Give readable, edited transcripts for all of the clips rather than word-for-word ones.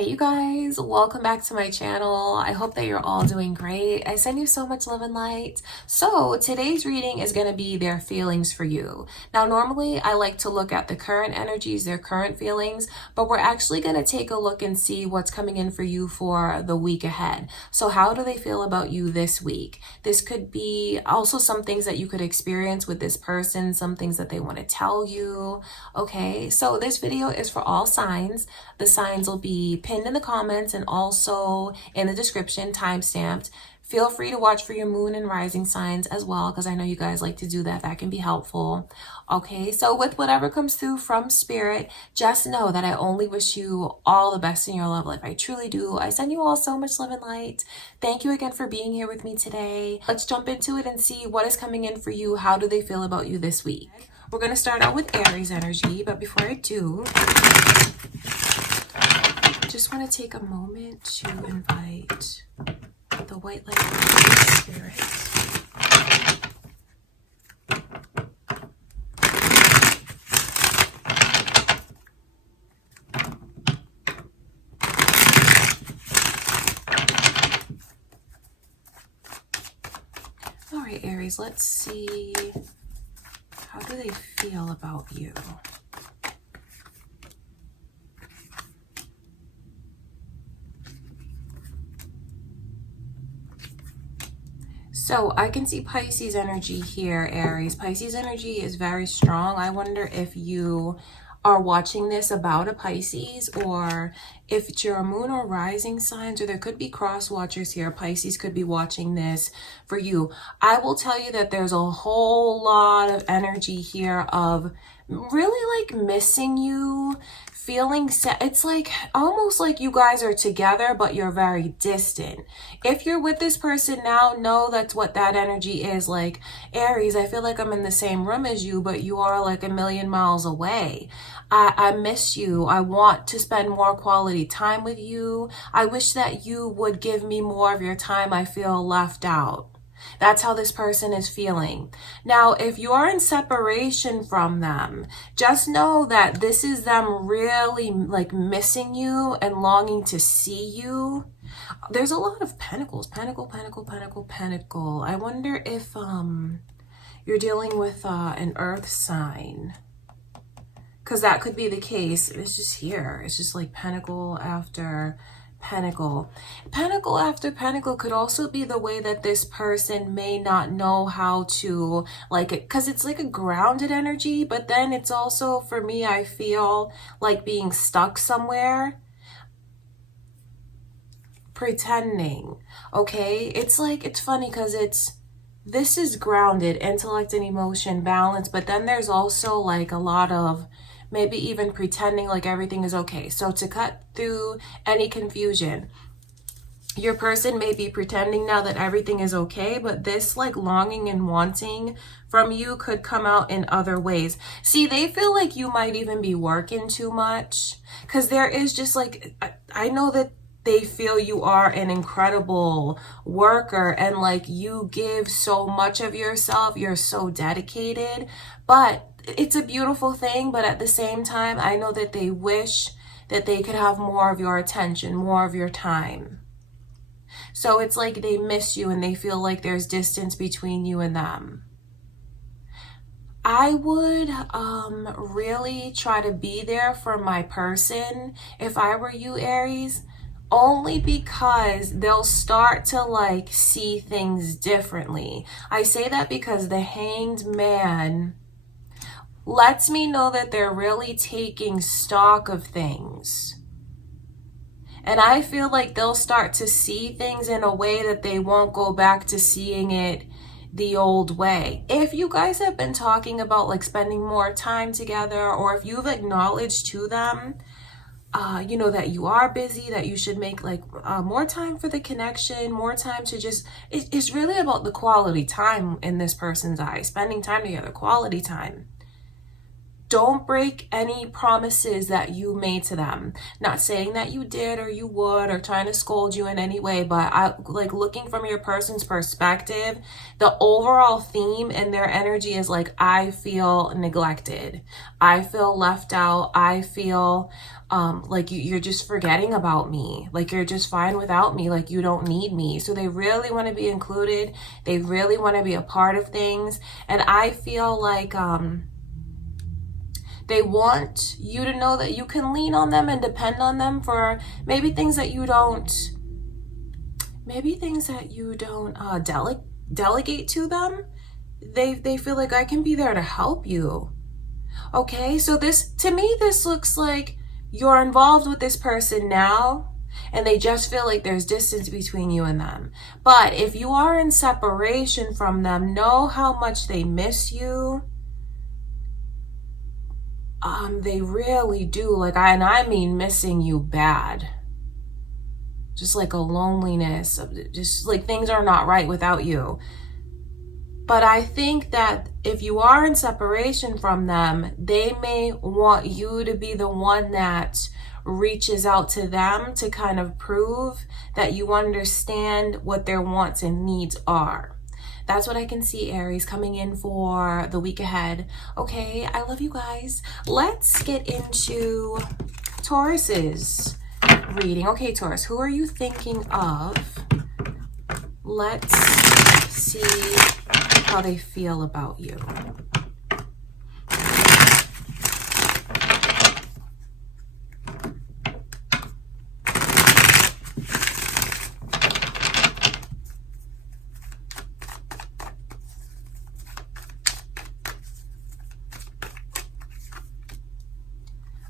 Hey you guys, welcome back to my channel. I hope that you're all doing great. I send you so much love and light. So today's reading is going to be their feelings for you. Now normally I like to look at the current energies, their current feelings, but we're actually going to take a look and see what's coming in for you for the week ahead. So how do they feel about you this week? This could be also some things that you could experience with this person, some things that they want to tell you. Okay, so this video is for all signs. The signs will be pinned in the comments and also in the description, time-stamped. Feel free to watch for your moon and rising signs as well, because I know you guys like to do that. That can be helpful. Okay, so with whatever comes through from spirit, just know that I only wish you all the best in your love life. I truly do. I send you all so much love and light. Thank you again for being here with me today. Let's jump into it and see what is coming in for you. How do they feel about you this week? We're going to start out with Aries energy, but before I do, just want to take a moment to invite the white light of spirit. All right, Aries, let's see. How do they feel about you? So I can see Pisces energy here, Aries. Pisces energy is very strong. I wonder if you are watching this about a Pisces, or if it's your moon or rising signs, or there could be cross watchers here. Pisces could be watching this for you. I will tell you that there's a whole lot of energy here of really like missing you, feeling sad. It's like almost like you guys are together, but you're very distant. If you're with this person now, know that's what that energy is. Like, Aries, I feel like I'm in the same room as you, but you are like a million miles away. I miss you. I want to spend more quality time with you. I wish that you would give me more of your time. I feel left out. That's how this person is feeling. Now, if you're in separation from them, just know that this is them really like missing you and longing to see you. There's a lot of pentacles. Pentacle, pentacle, pentacle, pentacle. I wonder if you're dealing with an earth sign, because that could be the case. It's just here. It's just like pentacle after pentacle. Pentacle after pentacle could also be the way that this person may not know how to like it, because it's like a grounded energy, but then it's also, for me, I feel like being stuck somewhere, pretending. Okay, it's like, it's funny because this is grounded, intellect and emotion, balance, but then there's also like a lot of maybe even pretending like everything is okay. So to cut through any confusion, your person may be pretending now that everything is okay, but this like longing and wanting from you could come out in other ways. See, they feel like you might even be working too much, because there is just like, I know that they feel you are an incredible worker and like you give so much of yourself, you're so dedicated, but it's a beautiful thing. But at the same time, I know that they wish that they could have more of your attention, more of your time. So it's like they miss you and they feel like there's distance between you and them. I would really try to be there for my person if I were you, Aries, only because they'll start to like see things differently. I say that because the Hanged Man lets me know that they're really taking stock of things. And I feel like they'll start to see things in a way that they won't go back to seeing it the old way. If you guys have been talking about like spending more time together, or if you've acknowledged to them, you know, that you are busy, that you should make like more time for the connection, more time to just, it's really about the quality time in this person's eyes, spending time together, quality time. don't break any promises that you made to them. Not saying that you did or you would, or trying to scold you in any way, but I like looking from your person's perspective, the overall theme in their energy is like, I feel neglected. I feel left out. I feel like you're just forgetting about me. Like you're just fine without me. Like you don't need me. So they really want to be included. They really want to be a part of things. And I feel like, they want you to know that you can lean on them and depend on them for maybe things that you don't, delegate to them. They feel like I can be there to help you. Okay, so this, to me, this looks like you're involved with this person now, and they just feel like there's distance between you and them. But if you are in separation from them, know how much they miss you. They really do. Like, and I mean missing you bad. Just like a loneliness, just like things are not right without you. But I think that if you are in separation from them, they may want you to be the one that reaches out to them to kind of prove that you understand what their wants and needs are. That's what I can see, Aries, coming in for the week ahead. Okay, I love you guys. Let's get into Taurus's reading. Okay, Taurus, who are you thinking of? Let's see how they feel about you.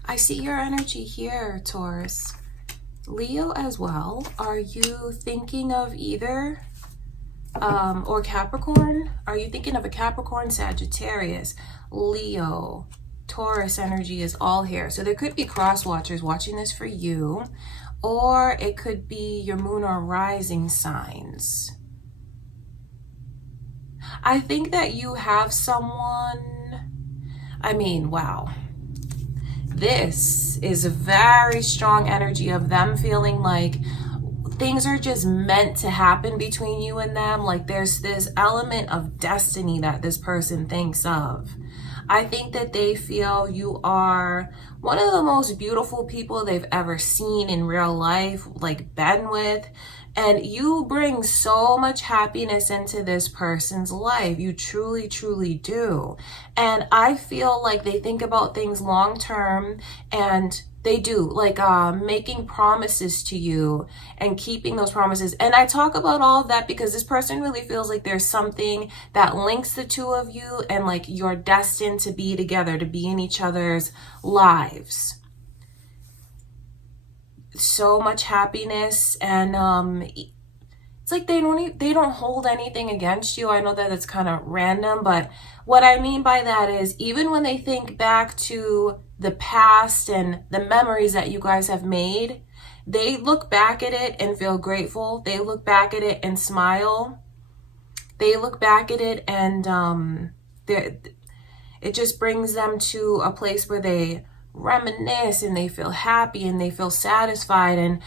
I see your energy here, Taurus. Leo as well. Are you thinking of either or Capricorn? Are you thinking of a Capricorn, Sagittarius, Leo, Taurus energy is all here. So there could be cross watchers watching this for you, or it could be your moon or rising signs. I think that you have someone, I mean, wow. This is a very strong energy of them feeling like things are just meant to happen between you and them. Like there's this element of destiny that this person thinks of. I think that they feel you are one of the most beautiful people they've ever seen in real life, like been with. And you bring so much happiness into this person's life. You truly, truly do. And I feel like they think about things long term, and they do, like making promises to you and keeping those promises. And I talk about all of that because this person really feels like there's something that links the two of you, and like you're destined to be together, to be in each other's lives. So much happiness, and it's like they don't hold anything against you. I know that it's kind of random, but what I mean by that is even when they think back to the past and the memories that you guys have made, they look back at it and feel grateful. They look back at it and smile. They look back at it and it just brings them to a place where they reminisce and they feel happy and they feel satisfied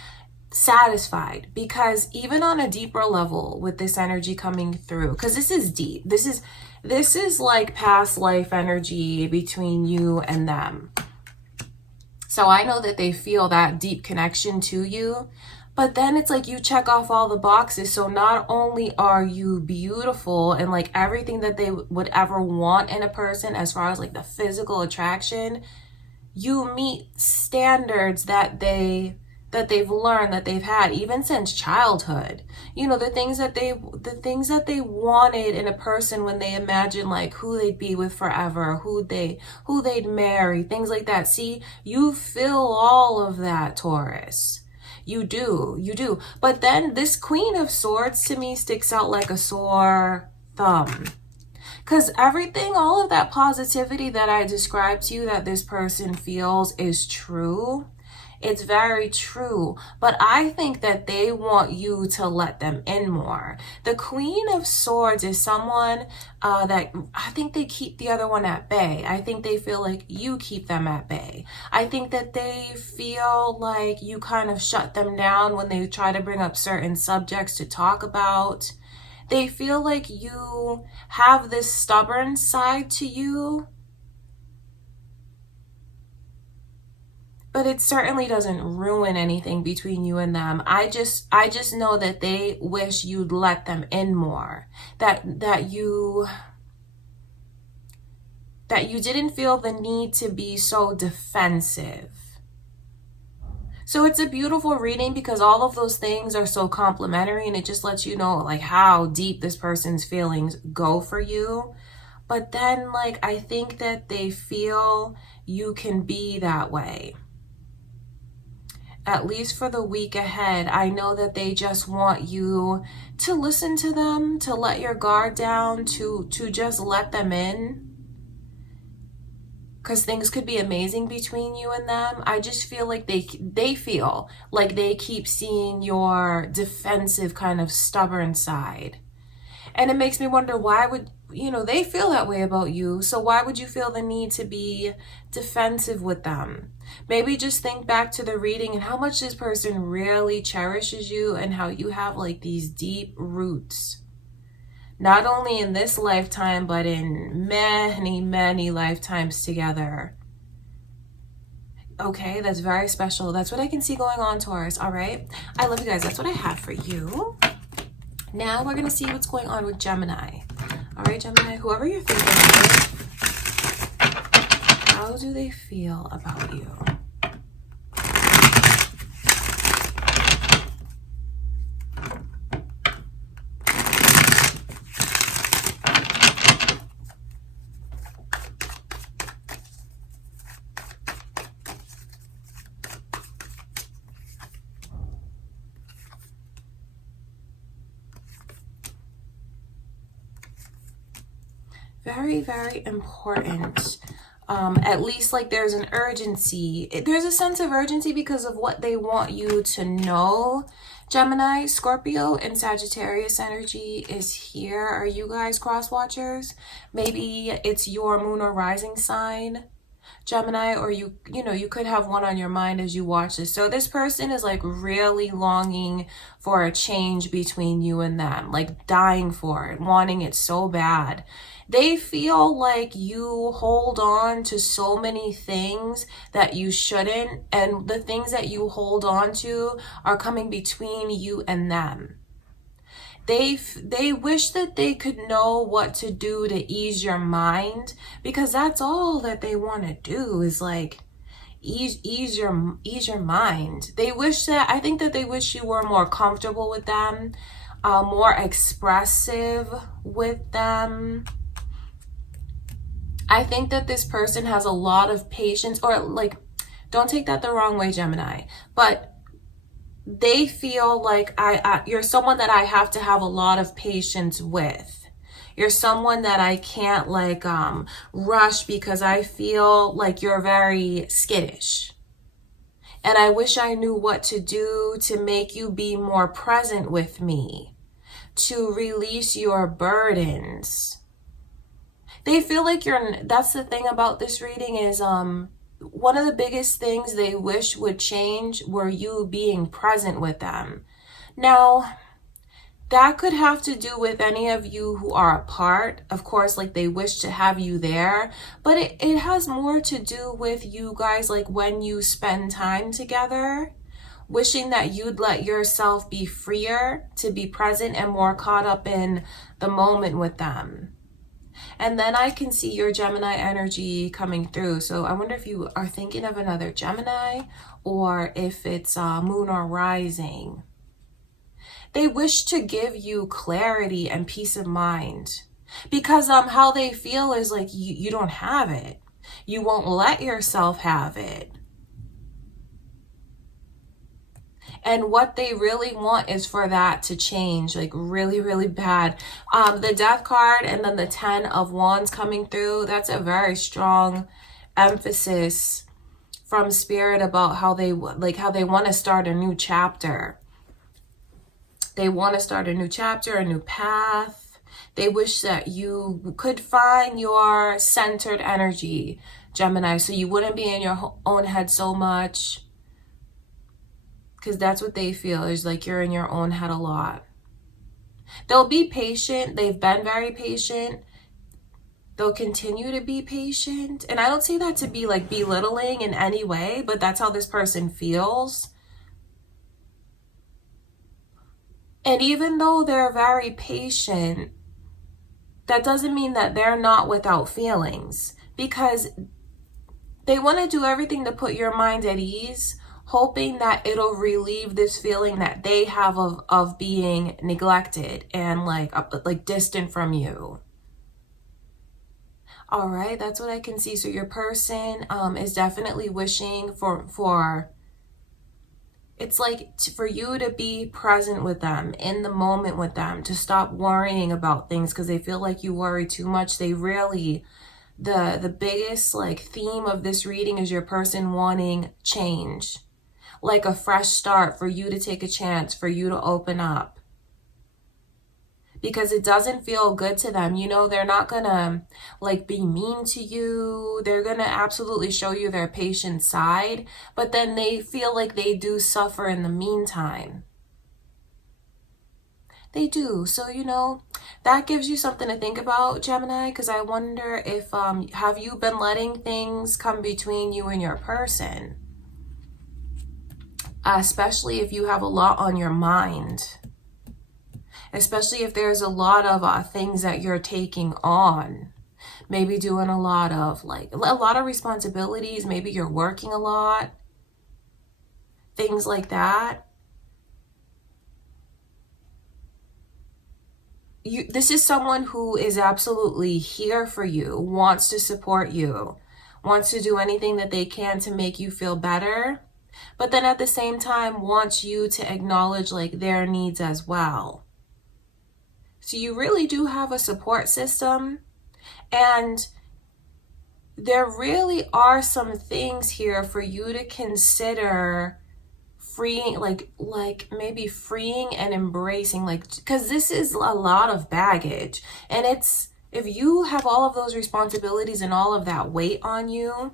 because even on a deeper level with this energy coming through, because this is deep, this is like past life energy between you and them. So I know that they feel that deep connection to you, but then it's like you check off all the boxes. So not only are you beautiful and like everything that they would ever want in a person as far as like the physical attraction, you meet standards that they've learned, that they've had even since childhood. You know, the things that they wanted in a person when they imagined like who they'd be with forever, who they'd marry, things like that. See, you feel all of that, Taurus. You do. But then this Queen of Swords to me sticks out like a sore thumb. Because everything, all of that positivity that I described to you that this person feels is true. It's very true. But I think that they want you to let them in more. The Queen of Swords is someone that I think they keep the other one at bay. I think they feel like you keep them at bay. I think that they feel like you kind of shut them down when they try to bring up certain subjects to talk about. They feel like you have this stubborn side to you, but it certainly doesn't ruin anything between you and them. I just know that they wish you'd let them in more. That you didn't feel the need to be so defensive. So it's a beautiful reading because all of those things are so complementary, and it just lets you know like how deep this person's feelings go for you. But then like I think that they feel you can be that way. At least for the week ahead. I know that they just want you to listen to them, to let your guard down, to just let them in. Because things could be amazing between you and them. I just feel like they feel like they keep seeing your defensive kind of stubborn side. And it makes me wonder, why would, they feel that way about you. So why would you feel the need to be defensive with them? Maybe just think back to the reading and how much this person really cherishes you and how you have like these deep roots. Not only in this lifetime, but in many, many lifetimes together. Okay, that's very special. That's what I can see going on, Taurus. All right. I love you guys. That's what I have for you. Now we're going to see what's going on with Gemini. All right, Gemini, whoever you're thinking of, how do they feel about you? Very, very important. At least like there's an urgency. There's a sense of urgency because of what they want you to know. Gemini, Scorpio, and Sagittarius energy is here. Are you guys cross watchers? Maybe it's your moon or rising sign, Gemini, or you could have one on your mind as you watch this. So this person is like really longing for a change between you and them, like dying for it, wanting it so bad. They feel like you hold on to so many things that you shouldn't, and the things that you hold on to are coming between you and them. They wish that they could know what to do to ease your mind, because that's all that they want to do is like ease your mind. I think that they wish you were more comfortable with them, more expressive with them. I think that this person has a lot of patience, or like, don't take that the wrong way, Gemini, but they feel like you're someone that I have to have a lot of patience with. You're someone that I can't like rush because I feel like you're very skittish. And I wish I knew what to do to make you be more present with me, to release your burdens. They feel like that's the thing about this reading is one of the biggest things they wish would change were you being present with them. Now, that could have to do with any of you who are apart. Of course, like they wish to have you there, but it has more to do with you guys, like when you spend time together, wishing that you'd let yourself be freer to be present and more caught up in the moment with them. And then I can see your Gemini energy coming through. So I wonder if you are thinking of another Gemini, or if it's moon or rising. They wish to give you clarity and peace of mind, because how they feel is like you don't have it. You won't let yourself have it. And what they really want is for that to change, like really, really bad. The Death card and then the 10 of Wands coming through, that's a very strong emphasis from Spirit about how they want to start a new chapter. They want to start a new chapter, a new path. They wish that you could find your centered energy, Gemini, so you wouldn't be in your own head so much. Because that's what they feel, is like you're in your own head a lot. They'll be patient. They've been very patient. They'll continue to be patient. And I don't say that to be like belittling in any way, but that's how this person feels. And even though they're very patient, that doesn't mean that they're not without feelings, because they want to do everything to put your mind at ease, hoping that it'll relieve this feeling that they have of being neglected and like distant from you. All right, that's what I can see. So your person is definitely wishing for it's like for you to be present with them, in the moment with them, to stop worrying about things, because they feel like you worry too much. They really, the biggest like theme of this reading is your person wanting change, like a fresh start, for you to take a chance, for you to open up. Because it doesn't feel good to them. You know, they're not gonna like be mean to you. They're gonna absolutely show you their patient side, but then they feel like they do suffer in the meantime. They do. So, you know, that gives you something to think about, Gemini, because I wonder if, have you been letting things come between you and your person? Especially if you have a lot on your mind. Especially if there's a lot of things that you're taking on. Maybe doing a lot of responsibilities. Maybe you're working a lot. Things like that. This is someone who is absolutely here for you, wants to support you, wants to do anything that they can to make you feel better, but then at the same time wants you to acknowledge like their needs as well. So you really do have a support system, and there really are some things here for you to consider freeing, like maybe freeing and embracing, like, because this is a lot of baggage, and it's, if you have all of those responsibilities and all of that weight on you,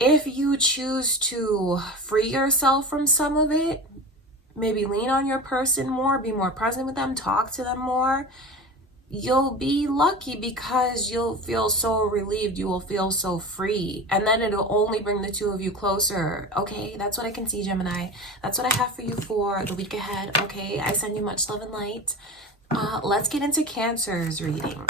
if you choose to free yourself from some of it, maybe lean on your person more, be more present with them, talk to them more, you'll be lucky, because you'll feel so relieved, you will feel so free, and then it'll only bring the two of you closer. Okay, that's what I can see, Gemini. That's what I have for you for the week ahead. Okay, I send you much love and light. Let's get into Cancer's reading.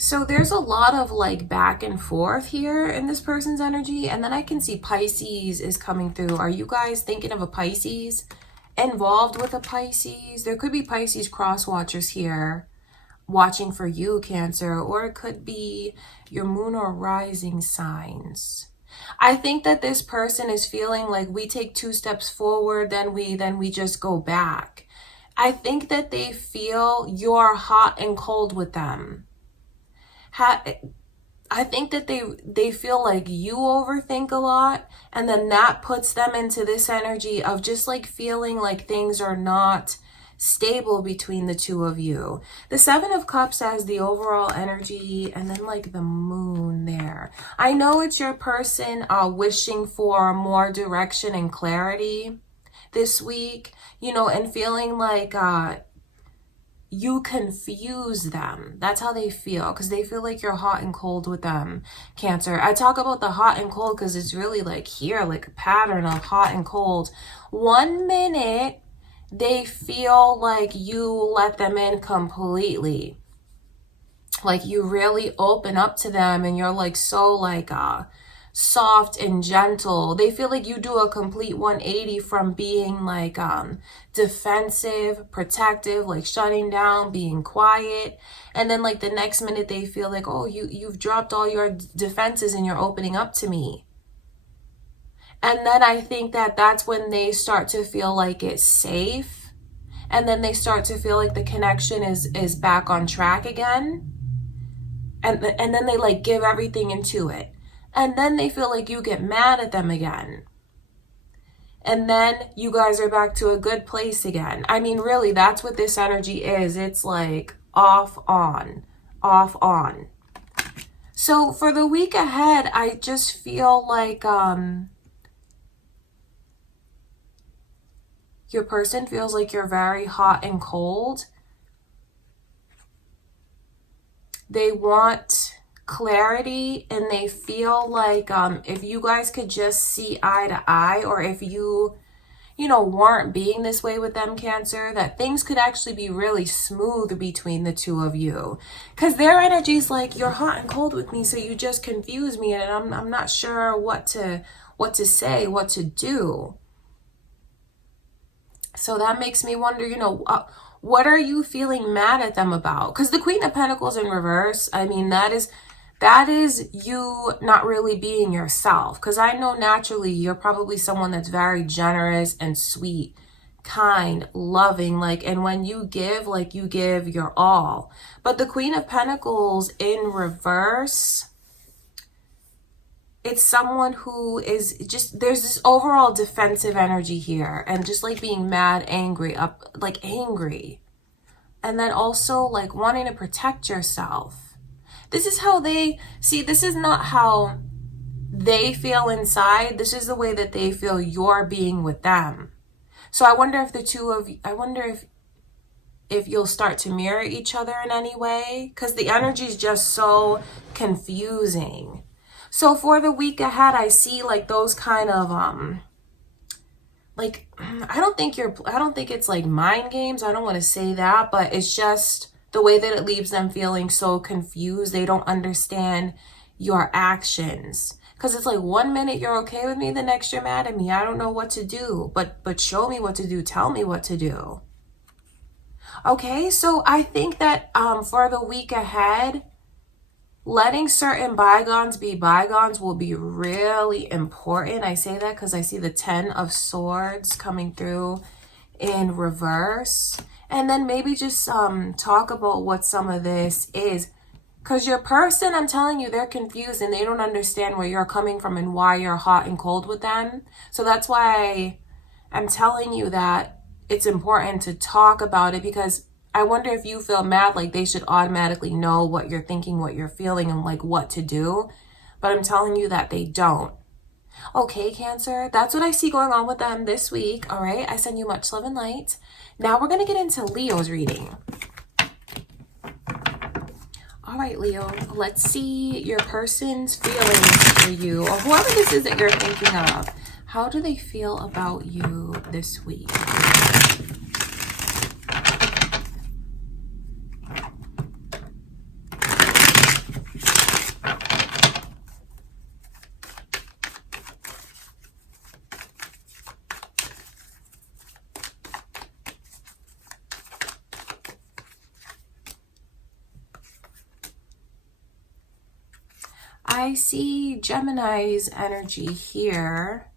So there's a lot of like back and forth here in this person's energy. And then I can see Pisces is coming through. Are you guys thinking of a Pisces? Involved with a Pisces? There could be Pisces cross watchers here watching for you, Cancer. Or it could be your moon or rising signs. I think that this person is feeling like we take 2 steps forward, then we just go back. I think that they feel you're hot and cold with them. I think that they feel like you overthink a lot, and then that puts them into this energy of just like feeling like things are not stable between the two of you. The 7 of Cups has the overall energy, and then like the moon there. I know it's your person wishing for more direction and clarity this week, you know, and feeling like you confuse them. That's how they feel, because they feel like you're hot and cold with them, Cancer. I talk about the hot and cold because it's really like here, like a pattern of hot and cold. 1 minute, they feel like you let them in completely. Like you really open up to them and you're like so like soft and gentle. They feel like you do a complete 180 from being like defensive, protective, like shutting down, being quiet, and then like the next minute they feel like, oh, you've dropped all your defenses and you're opening up to me. And then I think that that's when they start to feel like it's safe, and then they start to feel like the connection is back on track again, and then they like give everything into it. And then they feel like you get mad at them again. And then you guys are back to a good place again. I mean, really, that's what this energy is. It's like off, on, off, on. So for the week ahead, I just feel like your person feels like you're very hot and cold. They want clarity, and they feel like if you guys could just see eye to eye, or if you weren't being this way with them, Cancer, that things could actually be really smooth between the two of you. Because their energy is like, you're hot and cold with me, so you just confuse me, and I'm not sure what to say, what to do. So that makes me wonder, what are you feeling mad at them about? Because the Queen of Pentacles in reverse, I mean, that is you not really being yourself. Because I know naturally you're probably someone that's very generous and sweet, kind, loving, like, and when you give, like, you give your all. But the Queen of Pentacles in reverse, it's someone who is just, there's this overall defensive energy here, and just like being mad, angry, angry. And then also like wanting to protect yourself. This is how they see, this is not how they feel inside. This is the way that they feel you're being with them. So I wonder if the two of you, I wonder if you'll start to mirror each other in any way, because the energy is just so confusing. So for the week ahead, I see like those kind of like, I don't think it's like mind games. I don't want to say that, but it's just the way that it leaves them feeling so confused. They don't understand your actions. Because it's like 1 minute you're okay with me, the next you're mad at me. I don't know what to do, but show me what to do. Tell me what to do. Okay, so I think that for the week ahead, letting certain bygones be bygones will be really important. I say that because I see the 10 of Swords coming through in reverse. And then maybe just talk about what some of this is. Because your person, I'm telling you, they're confused and they don't understand where you're coming from and why you're hot and cold with them. So that's why I'm telling you that it's important to talk about it, because I wonder if you feel mad, like they should automatically know what you're thinking, what you're feeling, and like what to do. But I'm telling you that they don't. Okay, Cancer, that's what I see going on with them this week. All right, I send you much love and light. Now we're going to get into Leo's reading. All right, Leo, let's see your person's feelings for you, or whoever this is that you're thinking of. How do they feel about you this week? I see Gemini's energy here.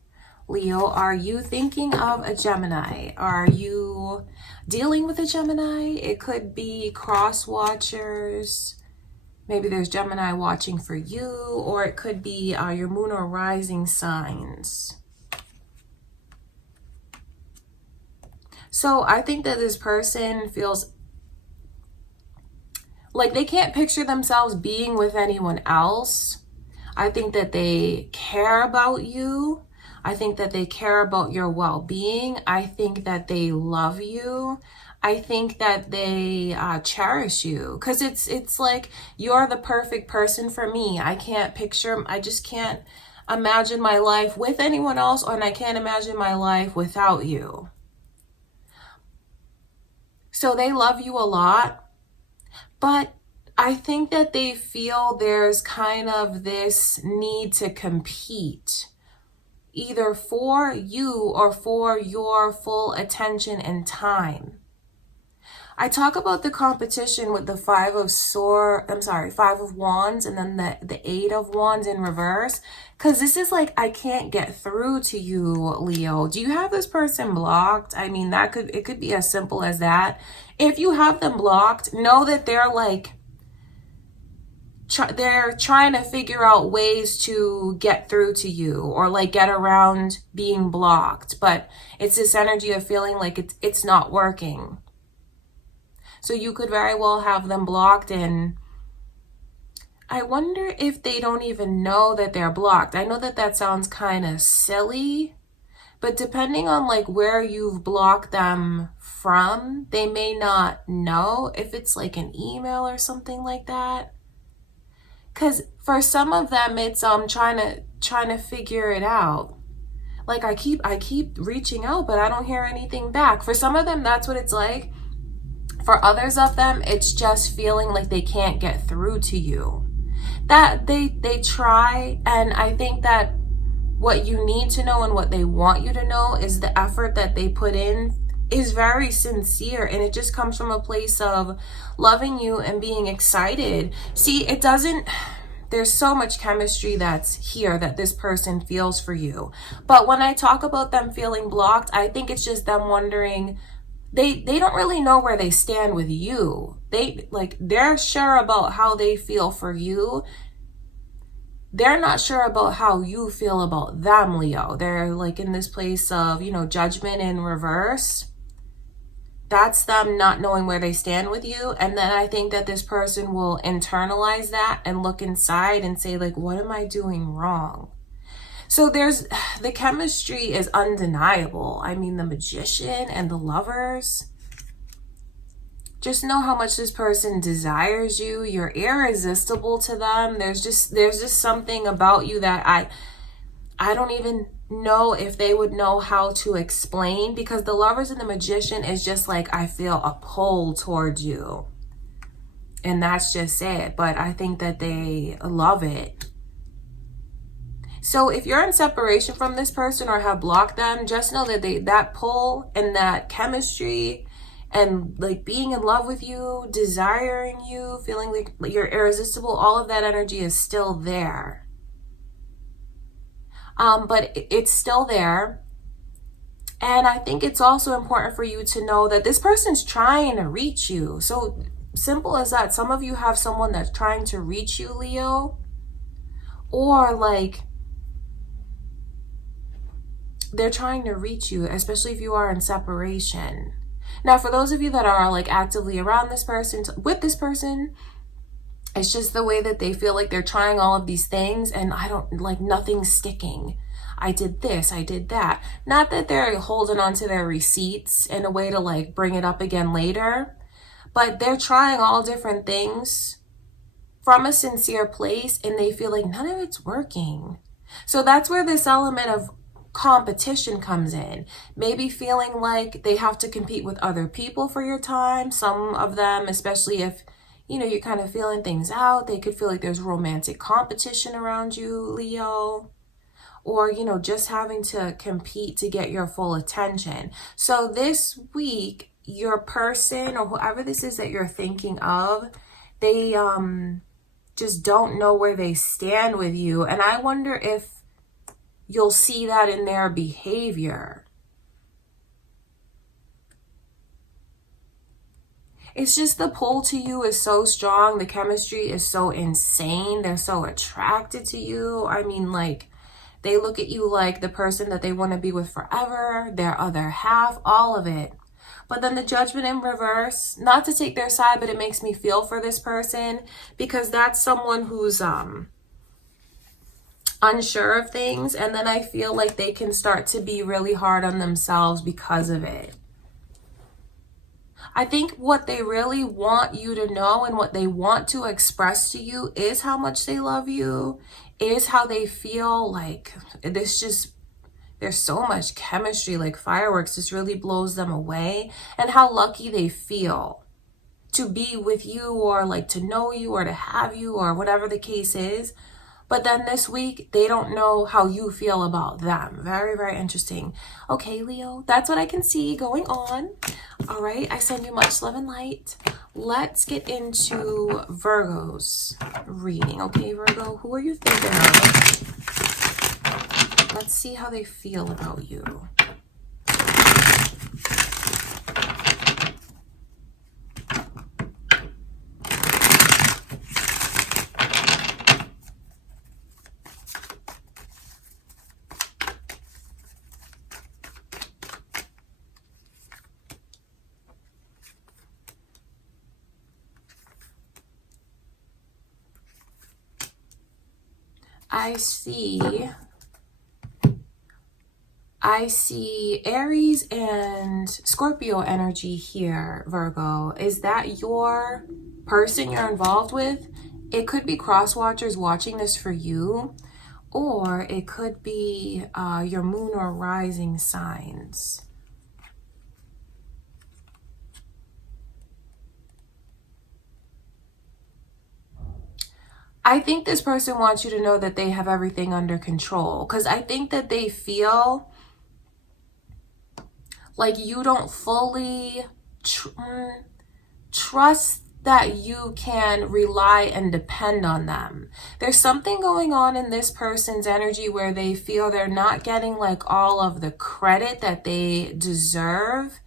Leo, are you thinking of a Gemini? Are you dealing with a Gemini? It could be cross watchers. Maybe there's Gemini watching for you, or it could be your moon or rising signs. So I think that this person feels like they can't picture themselves being with anyone else. I think that they care about you. I think that they care about your well-being. I think that they love you. I think that they cherish you, because it's like you're the perfect person for me. I just can't imagine my life with anyone else, and I can't imagine my life without you. So they love you a lot, but I think that they feel there's kind of this need to compete, either for you or for your full attention and time. I talk about the competition with the Five of Wands, and then the Eight of Wands in reverse. Because this is like, I can't get through to you, Leo. Do you have this person blocked? I mean, it could be as simple as that. If you have them blocked, know that they're like, they're trying to figure out ways to get through to you, or like get around being blocked. But it's this energy of feeling like it's not working. So you could very well have them blocked, and I wonder if they don't even know that they're blocked. I know that that sounds kind of silly, but depending on like where you've blocked them from, they may not know if it's like an email or something like that. Because for some of them, it's trying to figure it out. Like I keep reaching out, but I don't hear anything back. For some of them, that's what it's like. For others of them, it's just feeling like they can't get through to you. That they try, and I think that what you need to know and what they want you to know is the effort that they put in is very sincere, and it just comes from a place of loving you and being excited. See, there's so much chemistry that's here that this person feels for you. But when I talk about them feeling blocked, I think it's just them wondering, they don't really know where they stand with you. They're sure about how they feel for you. They're not sure about how you feel about them, Leo. They're like in this place of, judgment in reverse. That's them not knowing where they stand with you. And then I think that this person will internalize that and look inside and say, like, what am I doing wrong? So the chemistry is undeniable. I mean, the Magician and the Lovers. Just know how much this person desires you. You're irresistible to them. There's just something about you that I don't even know if they would know how to explain, because the Lovers and the Magician is just like, I feel a pull towards you. And that's just it. But I think that they love it. So if you're in separation from this person or have blocked them, just know that that pull and that chemistry and like being in love with you, desiring you, feeling like you're irresistible, all of that energy is still there. But it's still there. And I think it's also important for you to know that this person's trying to reach you. So simple as that. Some of you have someone that's trying to reach you, Leo. Or like, they're trying to reach you, especially if you are in separation. Now, for those of you that are like actively around this person, with this person, it's just the way that they feel like they're trying all of these things and nothing's sticking. I did this, I did that. Not that they're holding on to their receipts in a way to like bring it up again later, but they're trying all different things from a sincere place and they feel like none of it's working. So that's where this element of competition comes in. Maybe feeling like they have to compete with other people for your time. Some of them, especially if you're kind of feeling things out, they could feel like there's romantic competition around you, Leo. Or just having to compete to get your full attention. So this week, your person or whoever this is that you're thinking of, they just don't know where they stand with you. And I wonder if you'll see that in their behavior. It's just the pull to you is so strong. The chemistry is so insane. They're so attracted to you. I mean, like, they look at you like the person that they want to be with forever, their other half, all of it. But then the Judgment in reverse, not to take their side, but it makes me feel for this person, because that's someone who's unsure of things, and then I feel like they can start to be really hard on themselves because of it. I think what they really want you to know and what they want to express to you is how much they love you, is how they feel like there's so much chemistry, like fireworks, just really blows them away, and how lucky they feel. to be with you or like to know you or to have you or whatever the case is. But then this week, they don't know how you feel about them. Very, very interesting. Okay, Leo, that's what I can see going on. All right, I send you much love and light. Let's get into Virgo's reading. Okay, Virgo, who are you thinking of? Let's see how they feel about you. I see Aries and Scorpio energy here, Virgo. Is that your person you're involved with? It could be cross watchers watching this for you, or it could be your moon or rising signs. I think this person wants you to know that they have everything under control, because I think that they feel like you don't fully trust that you can rely and depend on them. There's something going on in this person's energy where they feel they're not getting like all of the credit that they deserve.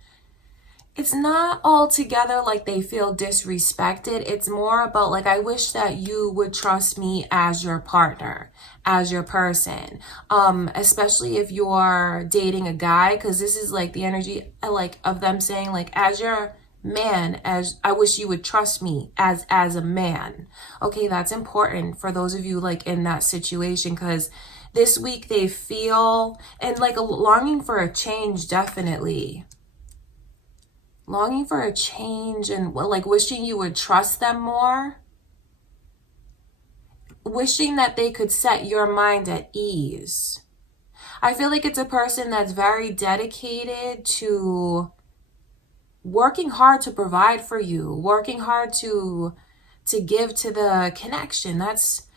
It's not altogether like they feel disrespected. It's more about like, I wish that you would trust me as your partner, as your person. Especially if you're dating a guy, because this is like the energy like of them saying like, as your man, as I wish you would trust me as a man. Okay, that's important for those of you like in that situation, because this week they feel and like a longing for a change, definitely. Longing for a change and like wishing you would trust them more. Wishing that they could set your mind at ease. I feel like it's a person that's very dedicated to working hard to provide for you, working hard to give to the connection. That's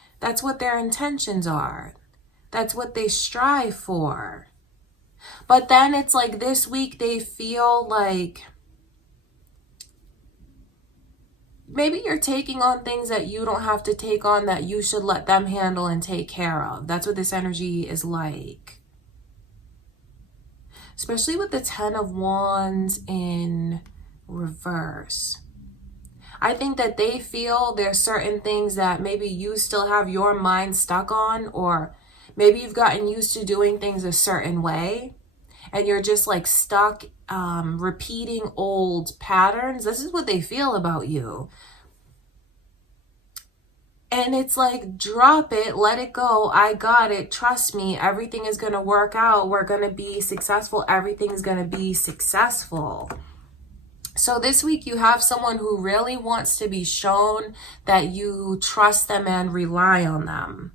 what their intentions are. That's what they strive for. But then it's like this week they feel like maybe you're taking on things that you don't have to take on, that you should let them handle and take care of. That's what this energy is like. Especially with the 10 of Wands in reverse. I think that they feel there's certain things that maybe you still have your mind stuck on, or maybe you've gotten used to doing things a certain way and you're just like stuck repeating old patterns. This is what they feel about you. And it's like, drop it, let it go. I got it. Trust me. Everything is going to work out. We're going to be successful. Everything's going to be successful. So this week you have someone who really wants to be shown that you trust them and rely on them.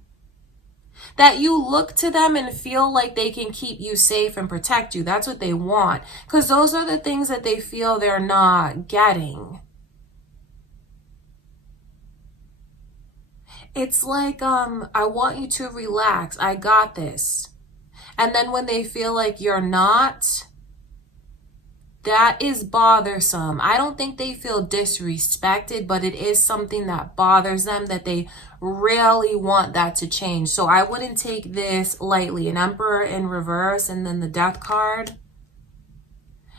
That you look to them and feel like they can keep you safe and protect you. That's what they want. Because those are the things that they feel they're not getting. It's like, I want you to relax. I got this. And then when they feel like you're not, that is bothersome. I don't think they feel disrespected, but it is something that bothers them, that they really want that to change. So I wouldn't take this lightly. An Emperor in reverse and then the Death card.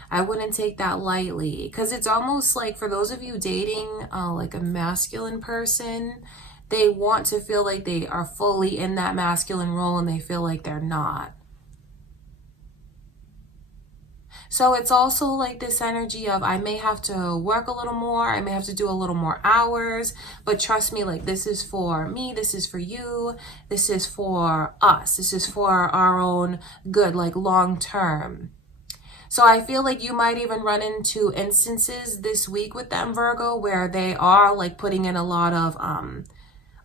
I wouldn't take that lightly, because it's almost like for those of you dating like a masculine person, they want to feel like they are fully in that masculine role and they feel like they're not. So it's also like this energy of, I may have to work a little more, I may have to do a little more hours, but trust me, like this is for me, this is for you, this is for us, this is for our own good, like long term. So I feel like you might even run into instances this week with them, Virgo, where they are like putting in a lot of,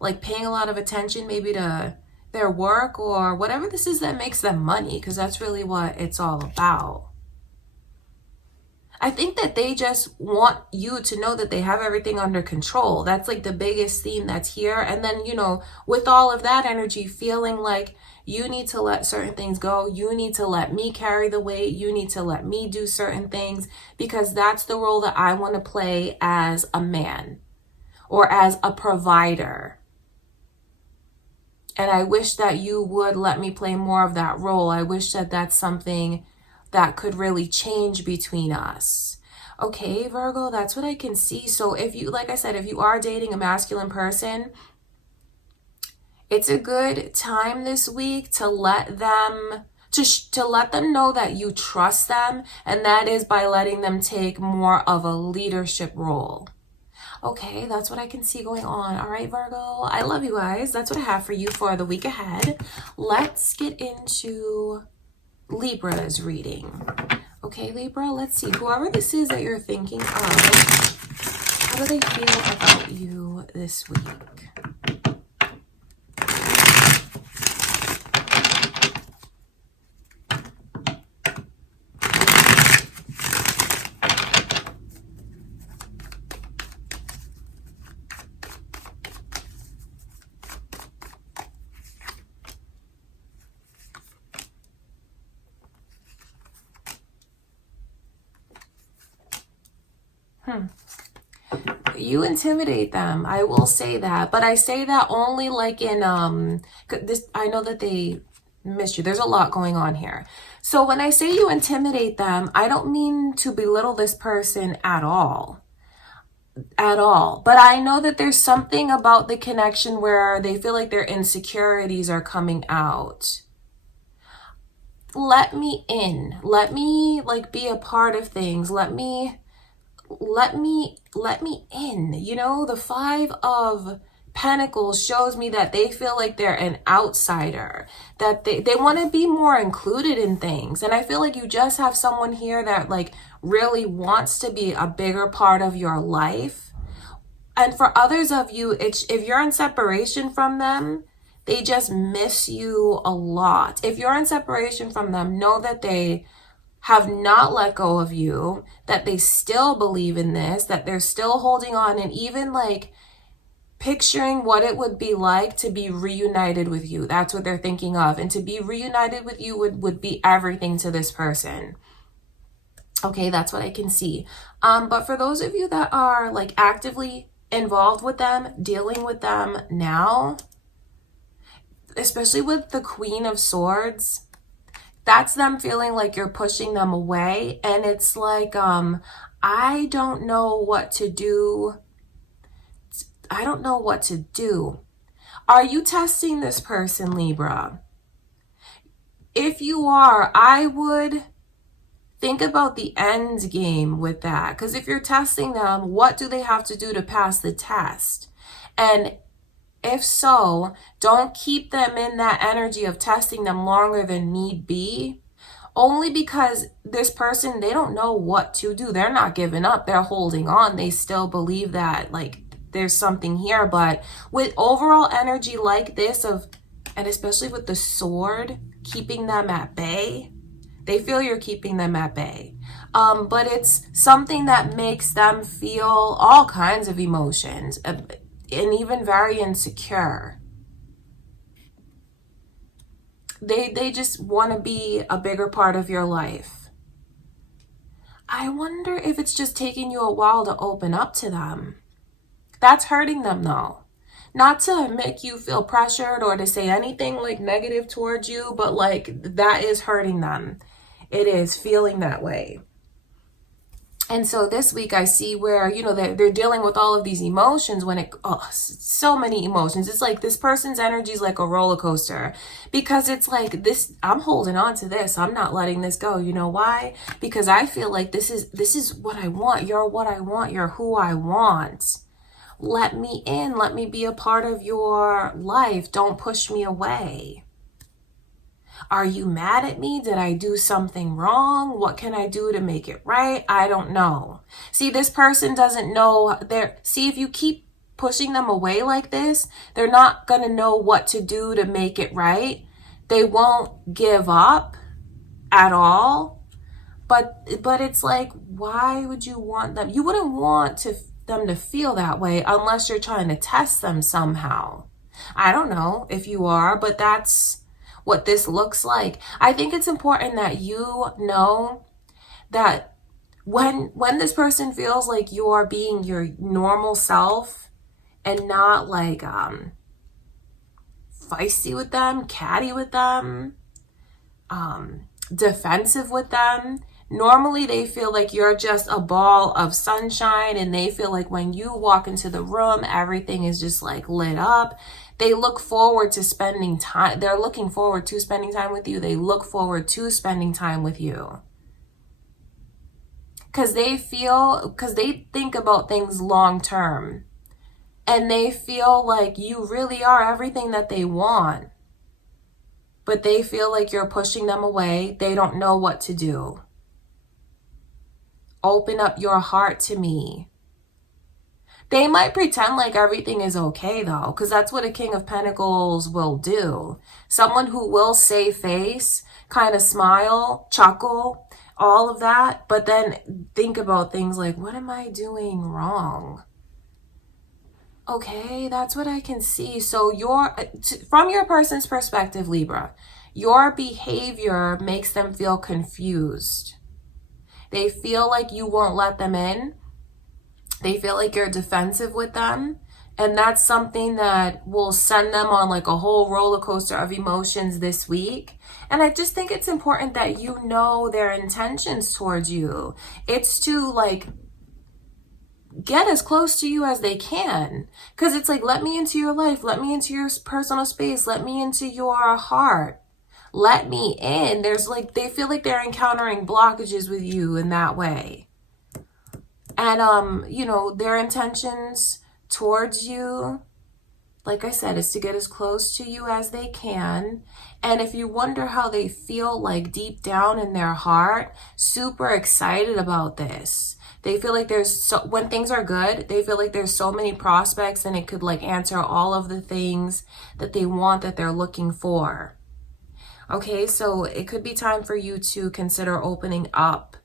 like paying a lot of attention maybe to their work or whatever this is that makes them money, because that's really what it's all about. I think that they just want you to know that they have everything under control. That's like the biggest theme that's here. And then, you know, with all of that energy, feeling like you need to let certain things go. You need to let me carry the weight. You need to let me do certain things, because that's the role that I want to play as a man or as a provider. And I wish that you would let me play more of that role. I wish that that's something that could really change between us. Okay, Virgo, that's what I can see. So if you, like I said, if you are dating a masculine person, it's a good time this week to let them to let them know that you trust them, and that is by letting them take more of a leadership role. Okay, that's what I can see going on. All right, Virgo, I love you guys. That's what I have for you for the week ahead. Let's get into Libra's reading. Okay, Libra, let's see. Whoever this is that you're thinking of, how do they feel about you this week? You intimidate them. I will say that, but I say that only like in this. I know that they miss you. There's a lot going on here. So when I say you intimidate them, I don't mean to belittle this person at all. But I know that there's something about the connection where they feel like their insecurities are coming out. Let me in. Let me like be a part of things. Let me in. You know, the Five of Pentacles shows me that they feel like they're an outsider, that they want to be more included in things. And I feel like you just have someone here that like really wants to be a bigger part of your life. And for others of you, it's if you're in separation from them, they just miss you a lot. If you're in separation from them, know that they have not let go of you, that they still believe in this, that they're still holding on, and even like picturing what it would be like to be reunited with you. That's what they're thinking of. And to be reunited with you would be everything to this person. Okay, that's what I can see. But for those of you that are like actively involved with them, dealing with them now, especially with the Queen of Swords, that's them feeling like you're pushing them away. And it's like, I don't know what to do. I don't know what to do. Are you testing this person, Libra? If you are, I would think about the end game with that. Because if you're testing them, what do they have to do to pass the test? And if so, don't keep them in that energy of testing them longer than need be. Only because this person, they don't know what to do. They're not giving up. They're holding on. They still believe that like there's something here. But with overall energy like this and especially with the sword, keeping them at bay, they feel you're keeping them at bay. But it's something that makes them feel all kinds of emotions. And even very insecure. They just want to be a bigger part of your life. I wonder if it's just taking you a while to open up to them. That's hurting them though. Not to make you feel pressured or to say anything like negative towards you, but like that is hurting them. It is feeling that way. And so this week I see where, you know, they're dealing with all of these emotions so many emotions. It's like this person's energy is like a roller coaster, because it's like this, I'm holding on to this. I'm not letting this go. You know why? Because I feel like this is what I want. You're what I want. You're who I want. Let me in. Let me be a part of your life. Don't push me away. Are you mad at me? Did I do something wrong? What can I do to make it right? I don't know. See, this person doesn't know. See, if you keep pushing them away like this, they're not going to know what to do to make it right. They won't give up at all. But it's like, why would you want them? You wouldn't want them to feel that way unless you're trying to test them somehow. I don't know if you are, but that's what this looks like. I think it's important that you know that when this person feels like you are being your normal self and not like feisty with them, catty with them, defensive with them. Normally they feel like you're just a ball of sunshine, and they feel like when you walk into the room, everything is just like lit up. They look forward to spending time. They're looking forward to spending time with you. They look forward to spending time with you. Because they think about things long term. And they feel like you really are everything that they want. But they feel like you're pushing them away. They don't know what to do. Open up your heart to me. They might pretend like everything is okay though, because that's what a King of Pentacles will do. Someone who will save face, kind of smile, chuckle, all of that, but then think about things like, what am I doing wrong? Okay, that's what I can see. So from your person's perspective, Libra, your behavior makes them feel confused. They feel like you won't let them in. They feel like you're defensive with them. And that's something that will send them on like a whole roller coaster of emotions this week. And I just think it's important that you know their intentions towards you. It's to like get as close to you as they can. Because it's like, let me into your life. Let me into your personal space. Let me into your heart. Let me in. They feel like they're encountering blockages with you in that way. And, their intentions towards you, like I said, is to get as close to you as they can. And if you wonder how they feel like deep down in their heart, super excited about this. They feel like when things are good, they feel like there's so many prospects and it could like answer all of the things that they want, that they're looking for. Okay, so it could be time for you to consider opening up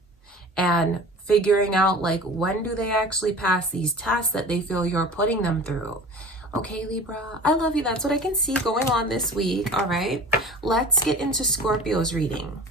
and figuring out like, when do they actually pass these tests that they feel you're putting them through. Okay, Libra, I love you. That's what I can see going on this week. All right, let's get into Scorpio's reading.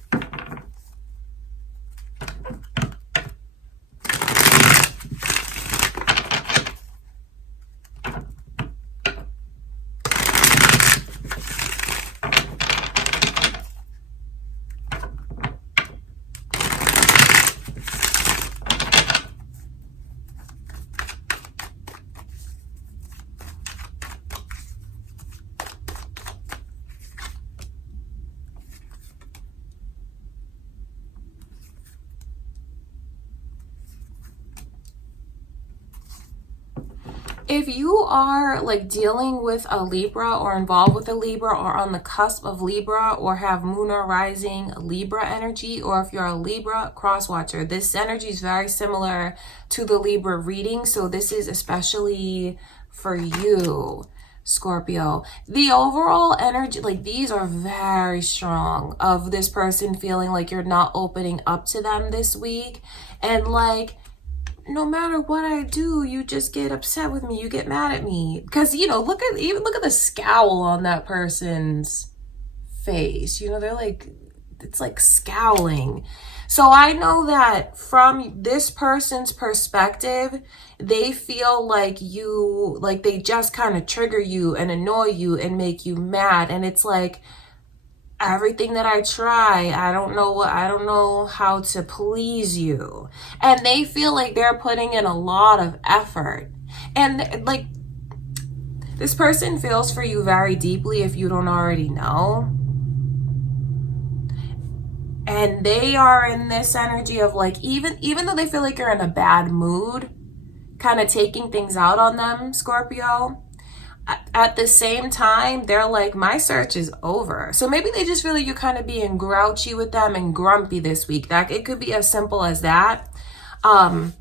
If you are like dealing with a Libra or involved with a Libra or on the cusp of Libra or have moon or rising Libra energy, or if you're a Libra cross watcher, this energy is very similar to the Libra reading. So this is especially for you, Scorpio. The overall energy, like these are very strong of this person feeling like you're not opening up to them this week. And like, no matter what I do, you just get upset with me. You get mad at me. Because, look at the scowl on that person's face. They're like, it's like scowling. So I know that from this person's perspective, they feel like they just kind of trigger you and annoy you and make you mad. And it's like, everything that I try, I don't know how to please you. And they feel like they're putting in a lot of effort. And like, this person feels for you very deeply if you don't already know. And they are in this energy of like, even though they feel like you're in a bad mood, kind of taking things out on them, Scorpio, at the same time, they're like, my search is over. So maybe they just feel like you're kind of being grouchy with them and grumpy this week. That it could be as simple as that. But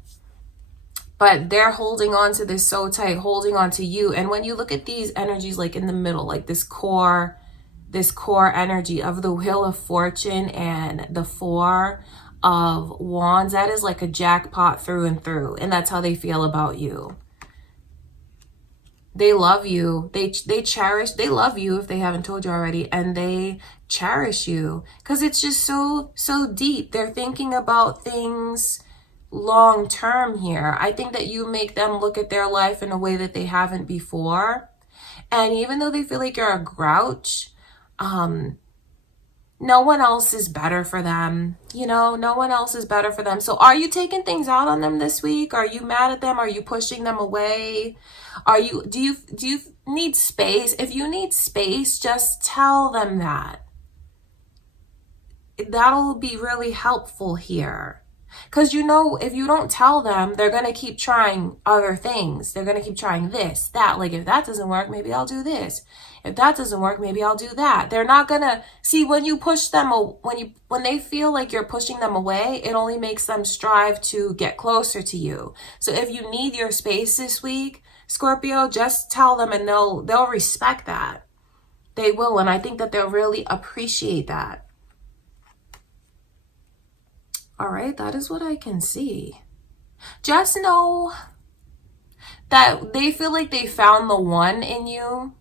they're holding on to this so tight, holding on to you. And when you look at these energies, like in the middle, like this core energy of the Wheel of Fortune and the Four of Wands. That is like a jackpot through and through. And that's how they feel about you. They love you. They cherish, they love you if they haven't told you already. And they cherish you because it's just so deep. They're thinking about things long term here. I think that you make them look at their life in a way that they haven't before. And even though they feel like you're a grouch, no one else is better for them. You know, no one else is better for them. So are you taking things out on them this week? Are you mad at them? Are you pushing them away? Do you need space? If you need space, just tell them that. That'll be really helpful here. Because, you know, if you don't tell them, they're going to keep trying other things. They're going to keep trying this, that. Like, if that doesn't work, maybe I'll do this. If that doesn't work, maybe I'll do that. They're not going to see when you push them, when they feel like you're pushing them away, it only makes them strive to get closer to you. So if you need your space this week, Scorpio, just tell them and they'll respect that. They will. And I think that they'll really appreciate that. All right, that is what I can see. Just know that they feel like they found the one in you.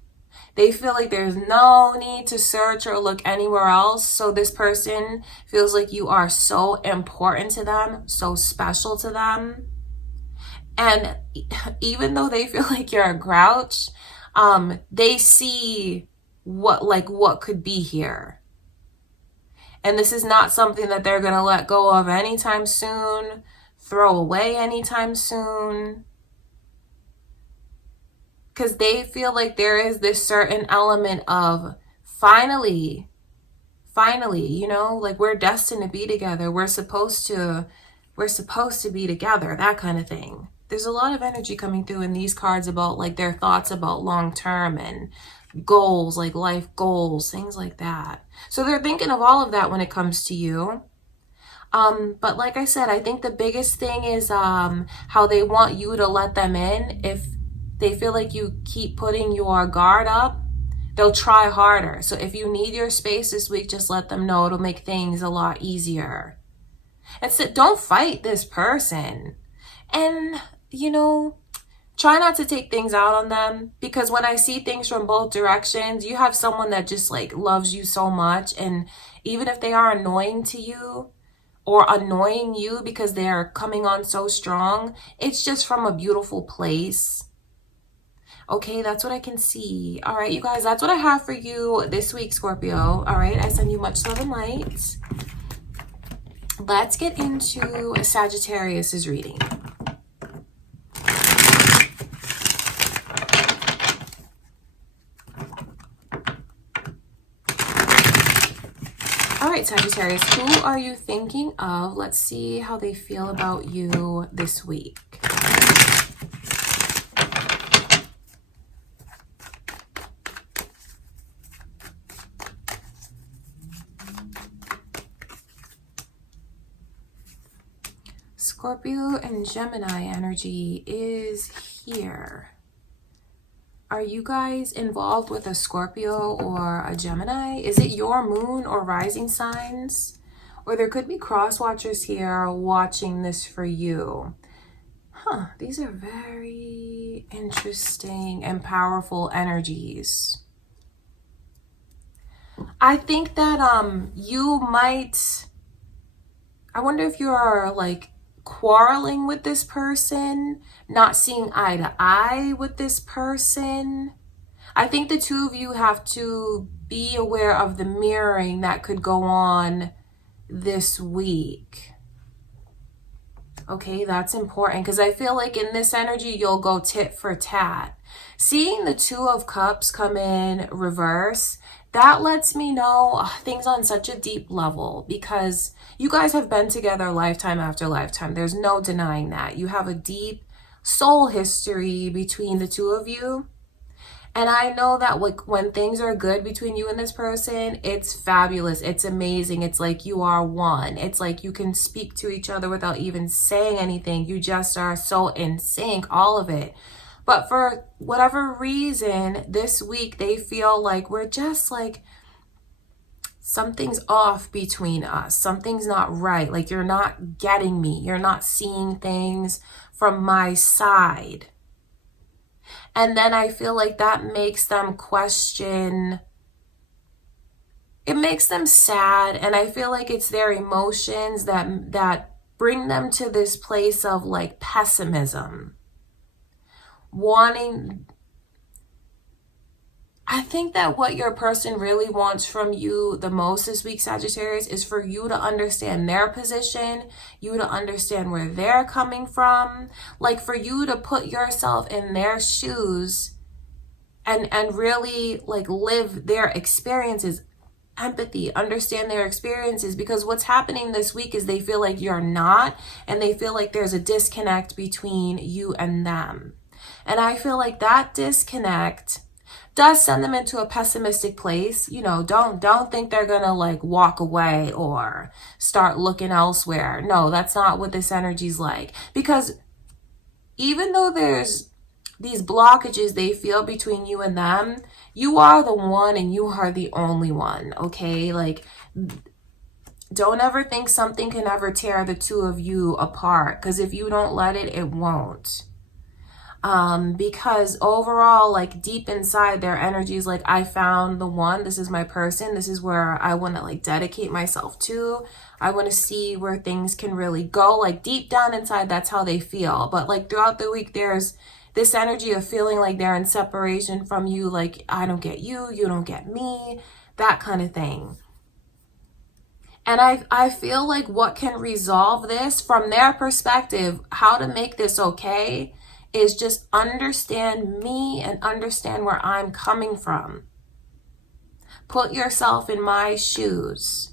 They feel like there's no need to search or look anywhere else. So this person feels like you are so important to them, so special to them. And even though they feel like you're a grouch, they see what could be here. And this is not something that they're going to let go of anytime soon, throw away anytime soon. Because they feel like there is this certain element of finally, you know, like we're destined to be together. We're supposed to be together, that kind of thing. There's a lot of energy coming through in these cards about like their thoughts about long term and goals, like life goals, things like that. So they're thinking of all of that when it comes to you. But like I said, I think the biggest thing is how they want you to let them in. If they feel like you keep putting your guard up, they'll try harder. So if you need your space this week, just let them know. It'll make things a lot easier. And so don't fight this person. And, you know, try not to take things out on them, because when I see things from both directions, you have someone that just like loves you so much. And even if they are annoying to you or annoying you because they're coming on so strong, it's just from a beautiful place. Okay, that's what I can see. All right, you guys, that's what I have for you this week, Scorpio. All right, I send you much love and light. Let's get into Sagittarius's reading. All right, Sagittarius, who are you thinking of? Let's see how they feel about you this week. Scorpio and Gemini energy is here. Are you guys involved with a Scorpio or a Gemini? Is it your moon or rising signs? Or there could be cross watchers here watching this for you. These are very interesting and powerful energies. I think that you might, I wonder if you're like quarreling with this person, not seeing eye to eye with this person. I think the two of you have to be aware of the mirroring that could go on this week. Okay, that's important, because I feel like in this energy, you'll go tit for tat. Seeing the Two of Cups come in reverse, that lets me know things on such a deep level, because you guys have been together lifetime after lifetime. There's no denying that. You have a deep soul history between the two of you. And I know that like when things are good between you and this person, it's fabulous. It's amazing. It's like you are one. It's like you can speak to each other without even saying anything. You just are so in sync, all of it. But for whatever reason, this week they feel like we're just like, something's off between us. Something's not right. Like, you're not getting me. You're not seeing things from my side. And then I feel like that makes them question. It makes them sad. And I feel like it's their emotions that bring them to this place of like pessimism. I think that what your person really wants from you the most this week, Sagittarius, is for you to understand their position, you to understand where they're coming from, like for you to put yourself in their shoes and really like live their experiences, empathy, understand their experiences, because what's happening this week is they feel like you're not, and they feel like there's a disconnect between you and them. And I feel like that disconnect does send them into a pessimistic place. You know, don't think they're gonna like walk away or start looking elsewhere. No, that's not what this energy's like. Because even though there's these blockages they feel between you and them, you are the one and you are the only one, okay? Like, don't ever think something can ever tear the two of you apart, because if you don't let it, it won't. Because overall, like deep inside, their energy is like, I found the one, this is my person, this is where I want to like dedicate myself to. I want to see where things can really go. Like deep down inside, that's how they feel. But like throughout the week, there's this energy of feeling like they're in separation from you. Like, I don't get you, you don't get me, that kind of thing. And I feel like what can resolve this from their perspective, how to make this okay, is just understand me and understand where I'm coming from. Put yourself in my shoes.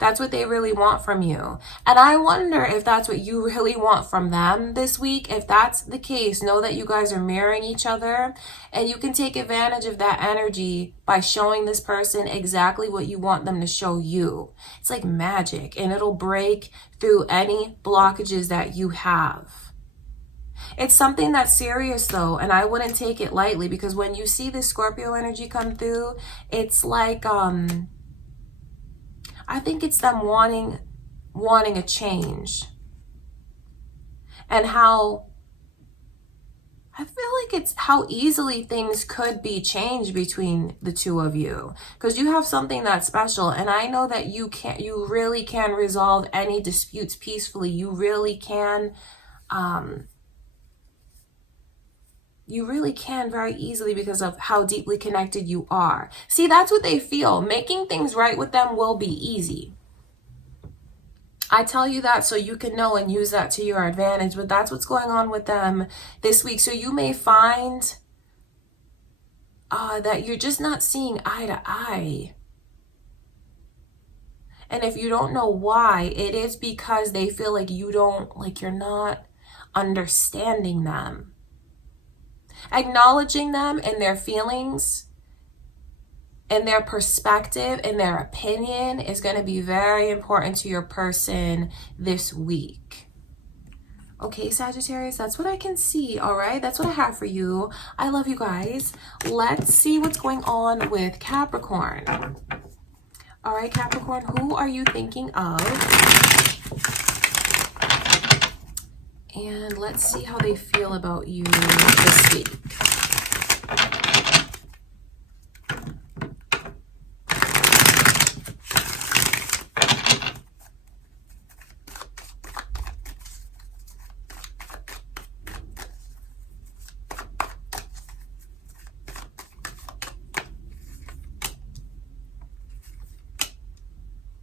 That's what they really want from you. And I wonder if that's what you really want from them this week. If that's the case, know that you guys are mirroring each other, and you can take advantage of that energy by showing this person exactly what you want them to show you. It's like magic, and it'll break through any blockages that you have. It's something that's serious though, and I wouldn't take it lightly, because when you see this Scorpio energy come through, it's like, I think it's them wanting a change. And how, I feel like it's how easily things could be changed between the two of you, because you have something that's special. And I know that you really can resolve any disputes peacefully. You really can, very easily, because of how deeply connected you are. See, that's what they feel. Making things right with them will be easy. I tell you that so you can know and use that to your advantage, but that's what's going on with them this week. So you may find that you're just not seeing eye to eye. And if you don't know why, it is because they feel like you're not understanding them. Acknowledging them and their feelings and their perspective and their opinion is going to be very important to your person this week. Okay, Sagittarius, that's what I can see, all right? That's what I have for you. I love you guys. Let's see what's going on with Capricorn. All right, Capricorn, who are you thinking of? And let's see how they feel about you this week.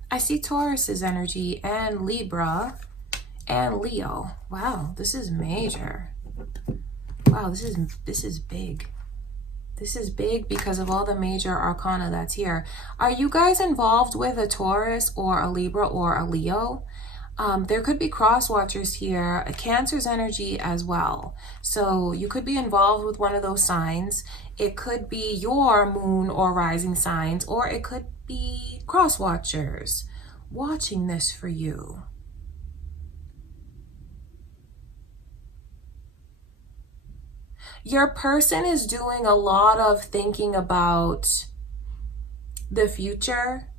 I see Taurus's energy and Libra and Leo. Wow, this is major. Wow, this is big. This is big because of all the major arcana that's here. Are you guys involved with a Taurus or a Libra or a Leo? There could be cross watchers here, a Cancer's energy as well. So you could be involved with one of those signs. It could be your moon or rising signs, or it could be cross watchers watching this for you. Your person is doing a lot of thinking about the future.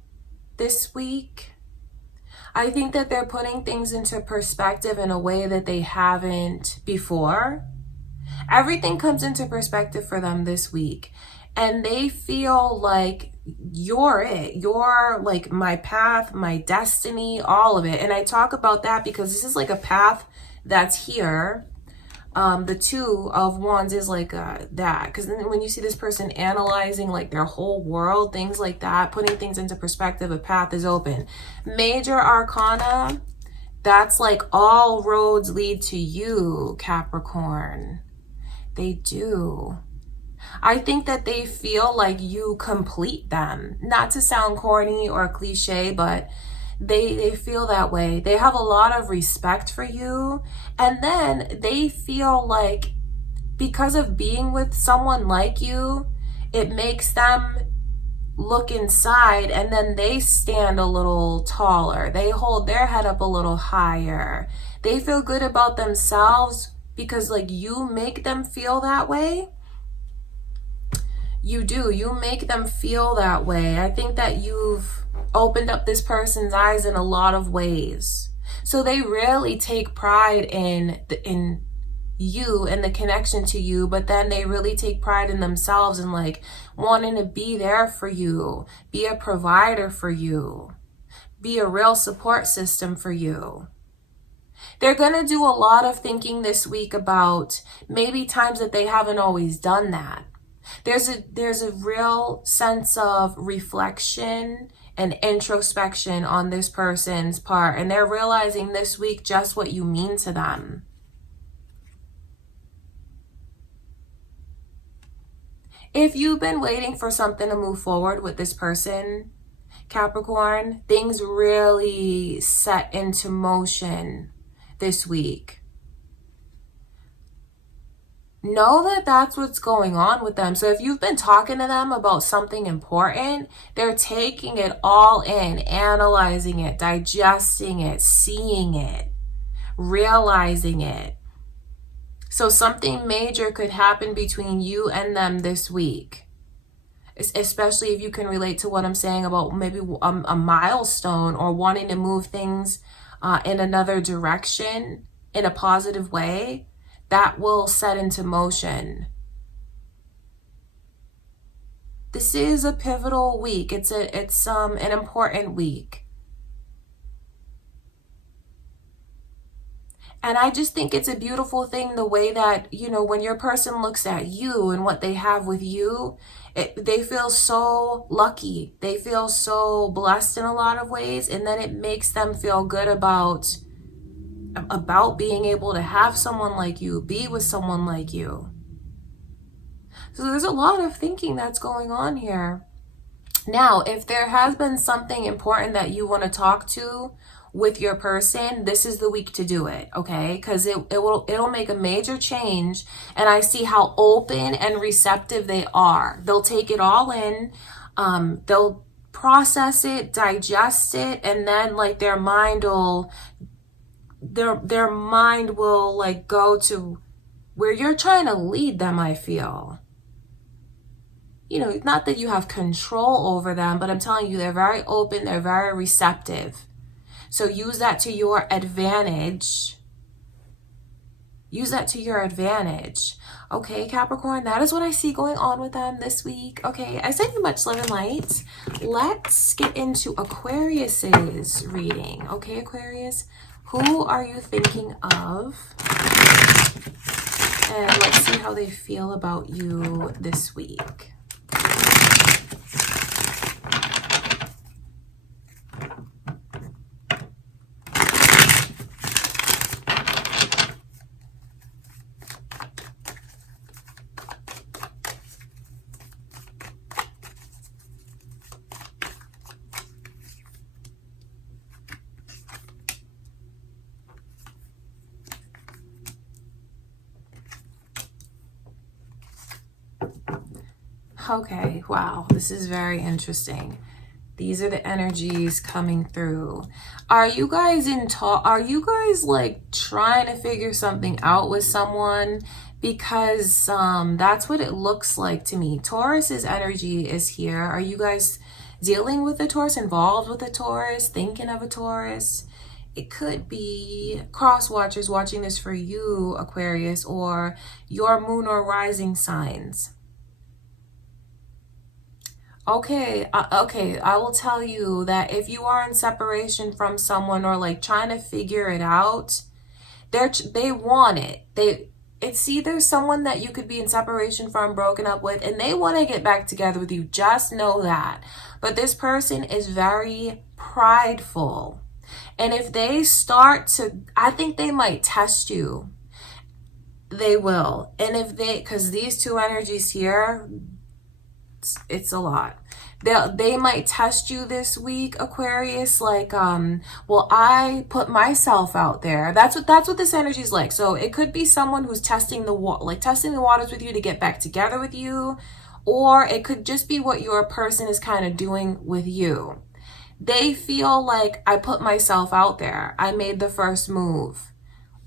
this week. I think that they're putting things into perspective in a way that they haven't before. Everything comes into perspective for them this week. And they feel like you're it. You're like my path, my destiny, all of it. And I talk about that because this is like a path that's here. The Two of Wands is like that. Because then when you see this person analyzing like their whole world, things like that, putting things into perspective, a path is open. Major Arcana, that's like all roads lead to you, Capricorn. They do. I think that they feel like you complete them. Not to sound corny or cliche, but they feel that way. They have a lot of respect for you. And then they feel like because of being with someone like you, it makes them look inside and then they stand a little taller. They hold their head up a little higher. They feel good about themselves because like you make them feel that way. You do. You make them feel that way. I think that you've opened up this person's eyes in a lot of ways. So they really take pride in you and the connection to you, but then they really take pride in themselves and like wanting to be there for you, be a provider for you, be a real support system for you. They're going to do a lot of thinking this week about maybe times that they haven't always done that. There's a real sense of reflection and introspection on this person's part, and they're realizing this week just what you mean to them. If you've been waiting for something to move forward with this person, Capricorn, things really set into motion this week. Know that that's what's going on with them. So if you've been talking to them about something important, they're taking it all in, analyzing it, digesting it, seeing it, realizing it. So something major could happen between you and them this week, especially if you can relate to what I'm saying about maybe a milestone or wanting to move things in another direction in a positive way. That will set into motion. This is a pivotal week. It's an important week. And I just think it's a beautiful thing the way that, you know, when your person looks at you and what they have with you, they feel so lucky. They feel so blessed in a lot of ways. And then it makes them feel good about being able to have someone like you, be with someone like you. So there's a lot of thinking that's going on here. Now, if there has been something important that you want to talk to with your person, this is the week to do it, okay? Because it'll make a major change, and I see how open and receptive they are. They'll take it all in. They'll process it, digest it, and then like their mind will like go to where you're trying to lead them, I feel. You know, not that you have control over them, but I'm telling you, they're very open, they're very receptive. So use that to your advantage. Use that to your advantage. Okay, Capricorn, that is what I see going on with them this week. Okay, I send you much love and light. Let's get into Aquarius's reading. Okay, Aquarius, who are you thinking of? And let's see how they feel about you this week. Okay, wow, this is very interesting. These are the energies coming through. Are you guys are you guys like trying to figure something out with someone? Because that's what it looks like to me. Taurus's energy is here. Are you guys dealing with a Taurus, involved with a Taurus, thinking of a Taurus. It could be cross watchers watching this for you, Aquarius, or your moon or rising signs. Okay, I will tell you that if you are in separation from someone or like trying to figure it out, they want it. It's either someone that you could be in separation from, broken up with, and they want to get back together with you. Just know that. But this person is very prideful. And if they start to, I think they might test you. They will. And if because these two energies here, it's a lot. They might test you this week, Aquarius, like well, I put myself out there. That's what this energy is like. So it could be someone who's testing the waters with you to get back together with you, or it could just be what your person is kind of doing with you. They feel like, I put myself out there, I made the first move,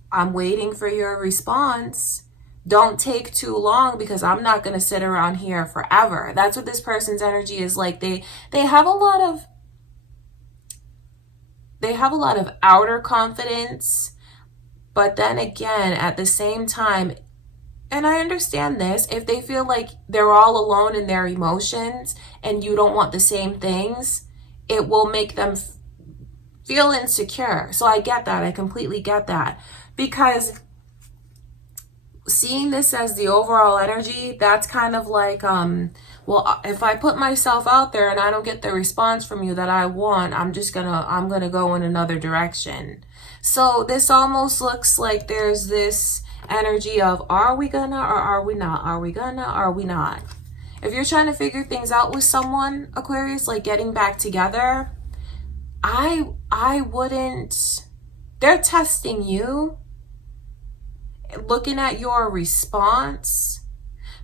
I'm waiting for your response. Don't take too long, because I'm not going to sit around here forever. That's what this person's energy is like. They have a lot of outer confidence, but then again, at the same time, and I understand this, if they feel like they're all alone in their emotions and you don't want the same things, it will make them feel insecure. So I get that. I completely get that, because seeing this as the overall energy, that's kind of like, well, if I put myself out there and I don't get the response from you that I want, I'm gonna go in another direction. So this almost looks like there's this energy of, are we gonna or are we not? Are we gonna or are we not? If you're trying to figure things out with someone, Aquarius, like getting back together, I wouldn't, they're testing you, looking at your response.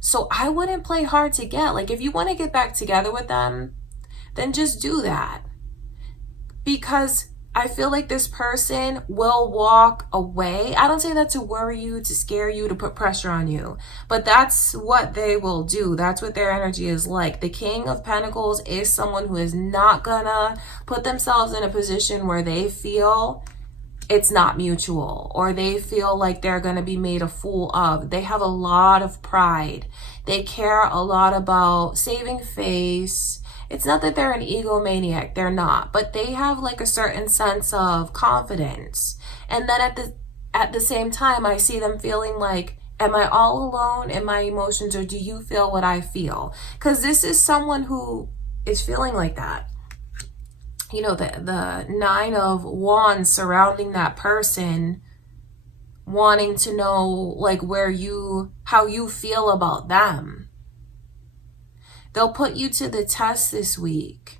So I wouldn't play hard to get. Like, if you want to get back together with them, then just do that. Because I feel like this person will walk away. I don't say that to worry you, to scare you, to put pressure on you, but that's what they will do. That's what their energy is like. The King of Pentacles is someone who is not gonna put themselves in a position where they feel it's not mutual, or they feel like they're going to be made a fool of. They have a lot of pride. They care a lot about saving face. It's not that they're an egomaniac, they're not, but they have like a certain sense of confidence. And then at the same time, I see them feeling like, am I all alone in my emotions, or do you feel what I feel? Because this is someone who is feeling like that. You know, the Nine of Wands surrounding that person, wanting to know like how you feel about them. They'll put you to the test this week.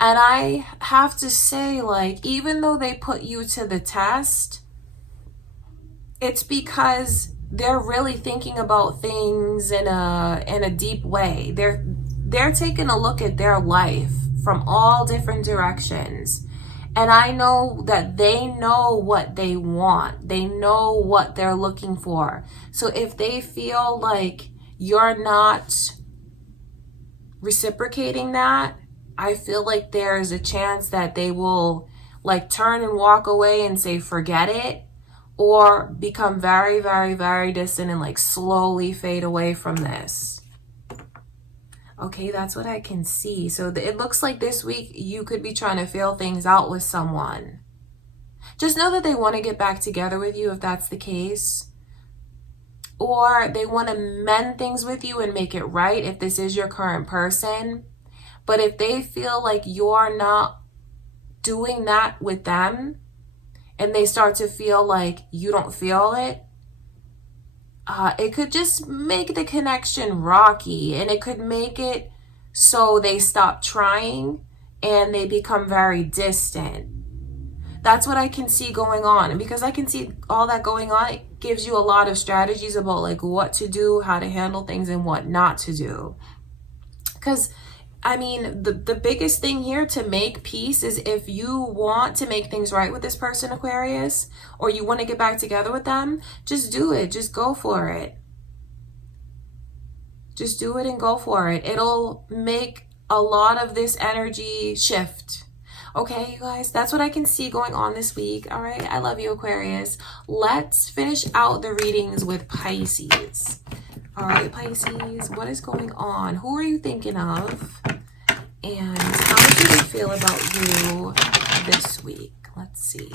And I have to say, like, even though they put you to the test, it's because they're really thinking about things in a deep way. They're taking a look at their life from all different directions. And I know that they know what they want. They know what they're looking for. So if they feel like you're not reciprocating that, I feel like there's a chance that they will like turn and walk away and say, forget it, or become very, very, very distant and like slowly fade away from this. Okay, that's what I can see. So it looks like this week you could be trying to feel things out with someone. Just know that they want to get back together with you if that's the case. Or they want to mend things with you and make it right if this is your current person. But if they feel like you're not doing that with them, and they start to feel like you don't feel it, it could just make the connection rocky, and it could make it so they stop trying and they become very distant. That's what I can see going on. And because I can see all that going on, it gives you a lot of strategies about like what to do, how to handle things, and what not to do. Because I mean, the biggest thing here to make peace is, if you want to make things right with this person, Aquarius, or you want to get back together with them, just do it. Just go for it. Just do it and go for it. It'll make a lot of this energy shift. Okay, you guys, that's what I can see going on this week. All right, I love you, Aquarius. Let's finish out the readings with Pisces. All right, Pisces, what is going on? Who are you thinking of? And how do they feel about you this week? Let's see.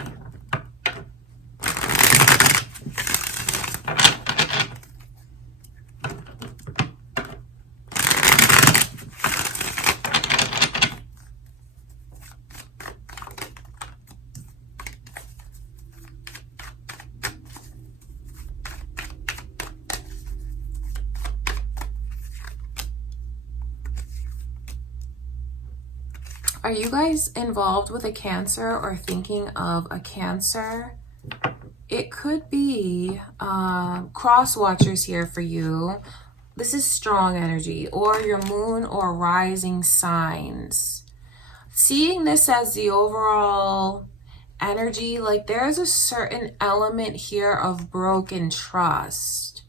Are you guys involved with a Cancer or thinking of a Cancer? It could be cross watchers here for you. This is strong energy, or your moon or rising signs. Seeing this as the overall energy, like there's a certain element here of broken trust.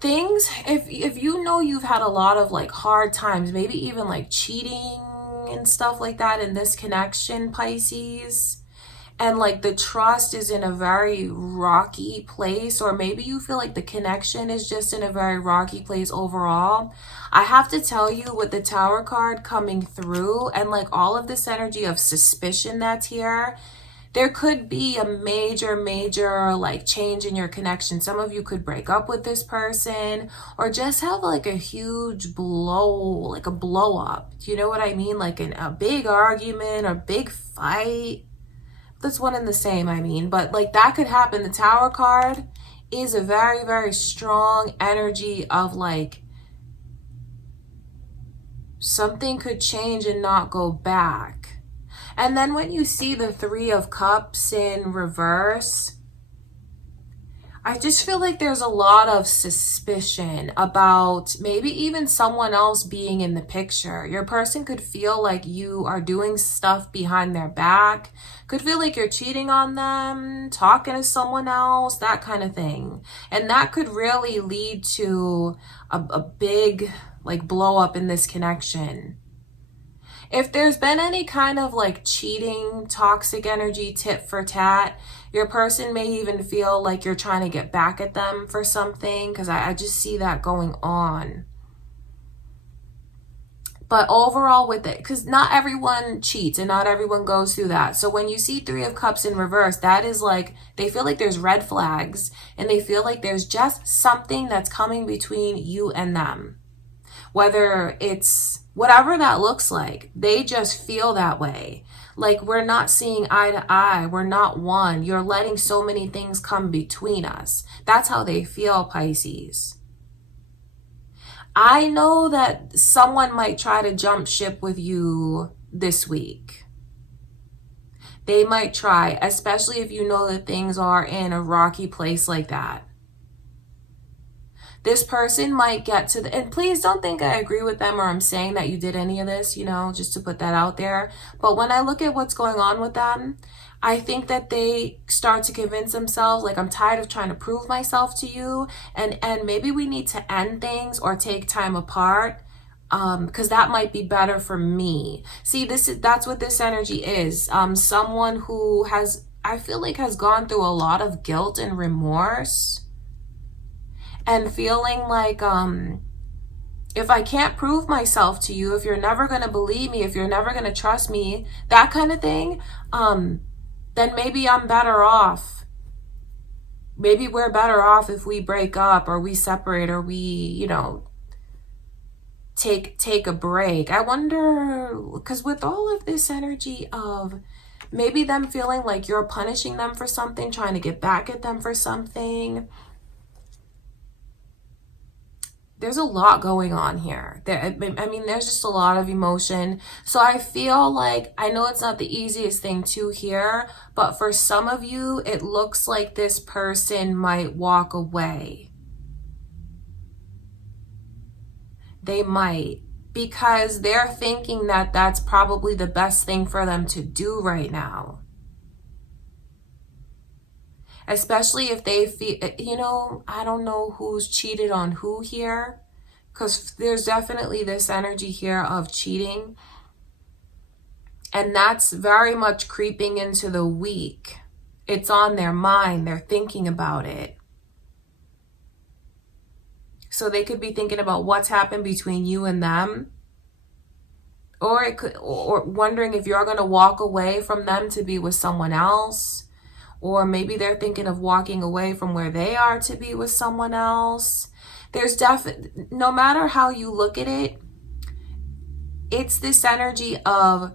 Things, if you know you've had a lot of like hard times, maybe even like cheating and stuff like that in this connection, Pisces, and like the trust is in a very rocky place, or maybe you feel like the connection is just in a very rocky place overall, I have to tell you, with the Tower card coming through and like all of this energy of suspicion that's here, there could be a major like change in your connection. Some of you could break up with this person or just have like a huge blow up. Do you know what I mean? Like a big argument or big fight. That's one and the same, I mean. But like that could happen. The Tower card is a very strong energy of like something could change and not go back. And then when you see the Three of Cups in reverse, I just feel like there's a lot of suspicion about maybe even someone else being in the picture. Your person could feel like you are doing stuff behind their back, could feel like you're cheating on them, talking to someone else, that kind of thing. And that could really lead to a big like blow up in this connection. If there's been any kind of like cheating, toxic energy, tit for tat, your person may even feel like you're trying to get back at them for something, because I just see that going on. But overall with it, because not everyone cheats and not everyone goes through that. So when you see Three of Cups in reverse, that is like, they feel like there's red flags and they feel like there's just something that's coming between you and them. Whether it's whatever that looks like, they just feel that way. Like we're not seeing eye to eye. We're not one. You're letting so many things come between us. That's how they feel, Pisces. I know that someone might try to jump ship with you this week. They might try, especially if you know that things are in a rocky place like that. This person might get to the, and please don't think I agree with them or I'm saying that you did any of this, you know, just to put that out there. But when I look at what's going on with them, I think that they start to convince themselves, like, I'm tired of trying to prove myself to you. And maybe we need to end things or take time apart, because that might be better for me. See, that's what this energy is. Someone who has, I feel like, has gone through a lot of guilt and remorse. And feeling like, if I can't prove myself to you, if you're never going to believe me, if you're never going to trust me, that kind of thing, then maybe I'm better off. Maybe we're better off if we break up or we separate or we, you know, take a break. I wonder, because with all of this energy of maybe them feeling like you're punishing them for something, trying to get back at them for something, there's a lot going on here. I mean, there's just a lot of emotion. So I feel like, I know it's not the easiest thing to hear, but for some of you, it looks like this person might walk away. They might, because they're thinking that that's probably the best thing for them to do right now. Especially if they feel, you know, I don't know who's cheated on who here. Because there's definitely this energy here of cheating. And that's very much creeping into the week. It's on their mind. They're thinking about it. So they could be thinking about what's happened between you and them. Or it could, or wondering if you're going to walk away from them to be with someone else. Or maybe they're thinking of walking away from where they are to be with someone else. There's definitely, no matter how you look at it, it's this energy of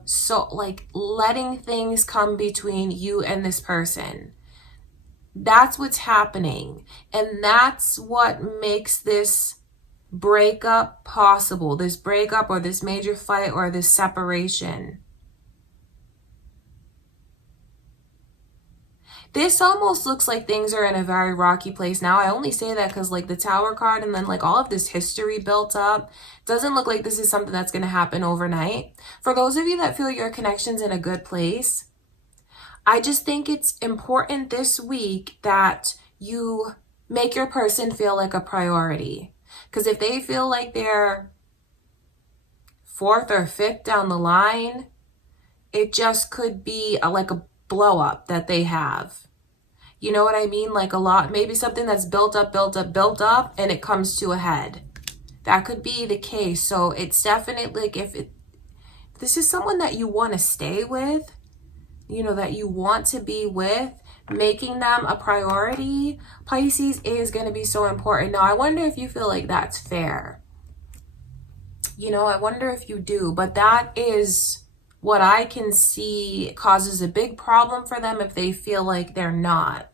like letting things come between you and this person. That's what's happening. And that's what makes this breakup possible. This breakup or this major fight or this separation. This almost looks like things are in a very rocky place now. I only say that because like the Tower card and then like all of this history built up. Doesn't look like this is something that's going to happen overnight. For those of you that feel your connection's in a good place, I just think it's important this week that you make your person feel like a priority. Because if they feel like they're fourth or fifth down the line, it just could be like a blow up that they have. You know what I mean? Like a lot, maybe something that's built up, and it comes to a head. That could be the case. So it's definitely like if this is someone that you want to stay with, you know, that you want to be with, making them a priority, Pisces, is going to be so important. Now, I wonder if you feel like that's fair. You know, I wonder if you do, but that is what I can see causes a big problem for them if they feel like they're not.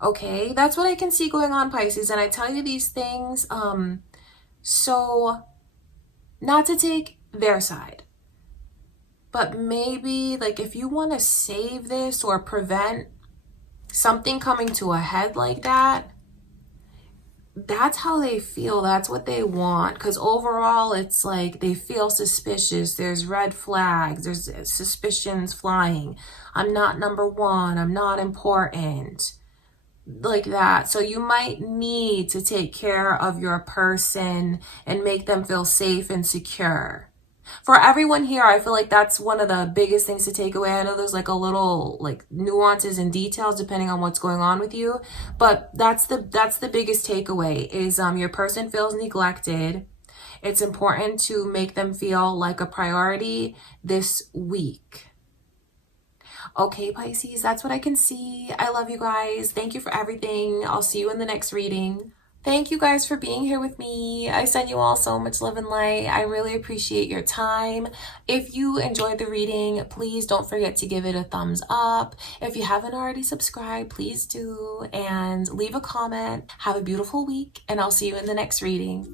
Okay, that's what I can see going on, Pisces. And I tell you these things, so not to take their side, but maybe like if you want to save this or prevent something coming to a head like that, that's how they feel. That's what they want. Because overall, it's like they feel suspicious. There's red flags. There's suspicions flying. I'm not number one. I'm not important. Like that. So you might need to take care of your person and make them feel safe and secure. For everyone here, I feel like that's one of the biggest things to take away. I know there's like a little like nuances and details depending on what's going on with you, but that's the biggest takeaway is your person feels neglected. It's important to make them feel like a priority this week. Okay, Pisces, that's what I can see. I love you guys. Thank you for everything. I'll see you in the next reading. Thank you guys for being here with me. I send you all so much love and light. I really appreciate your time. If you enjoyed the reading, please don't forget to give it a thumbs up. If you haven't already subscribed, please do. And leave a comment. Have a beautiful week, and I'll see you in the next reading.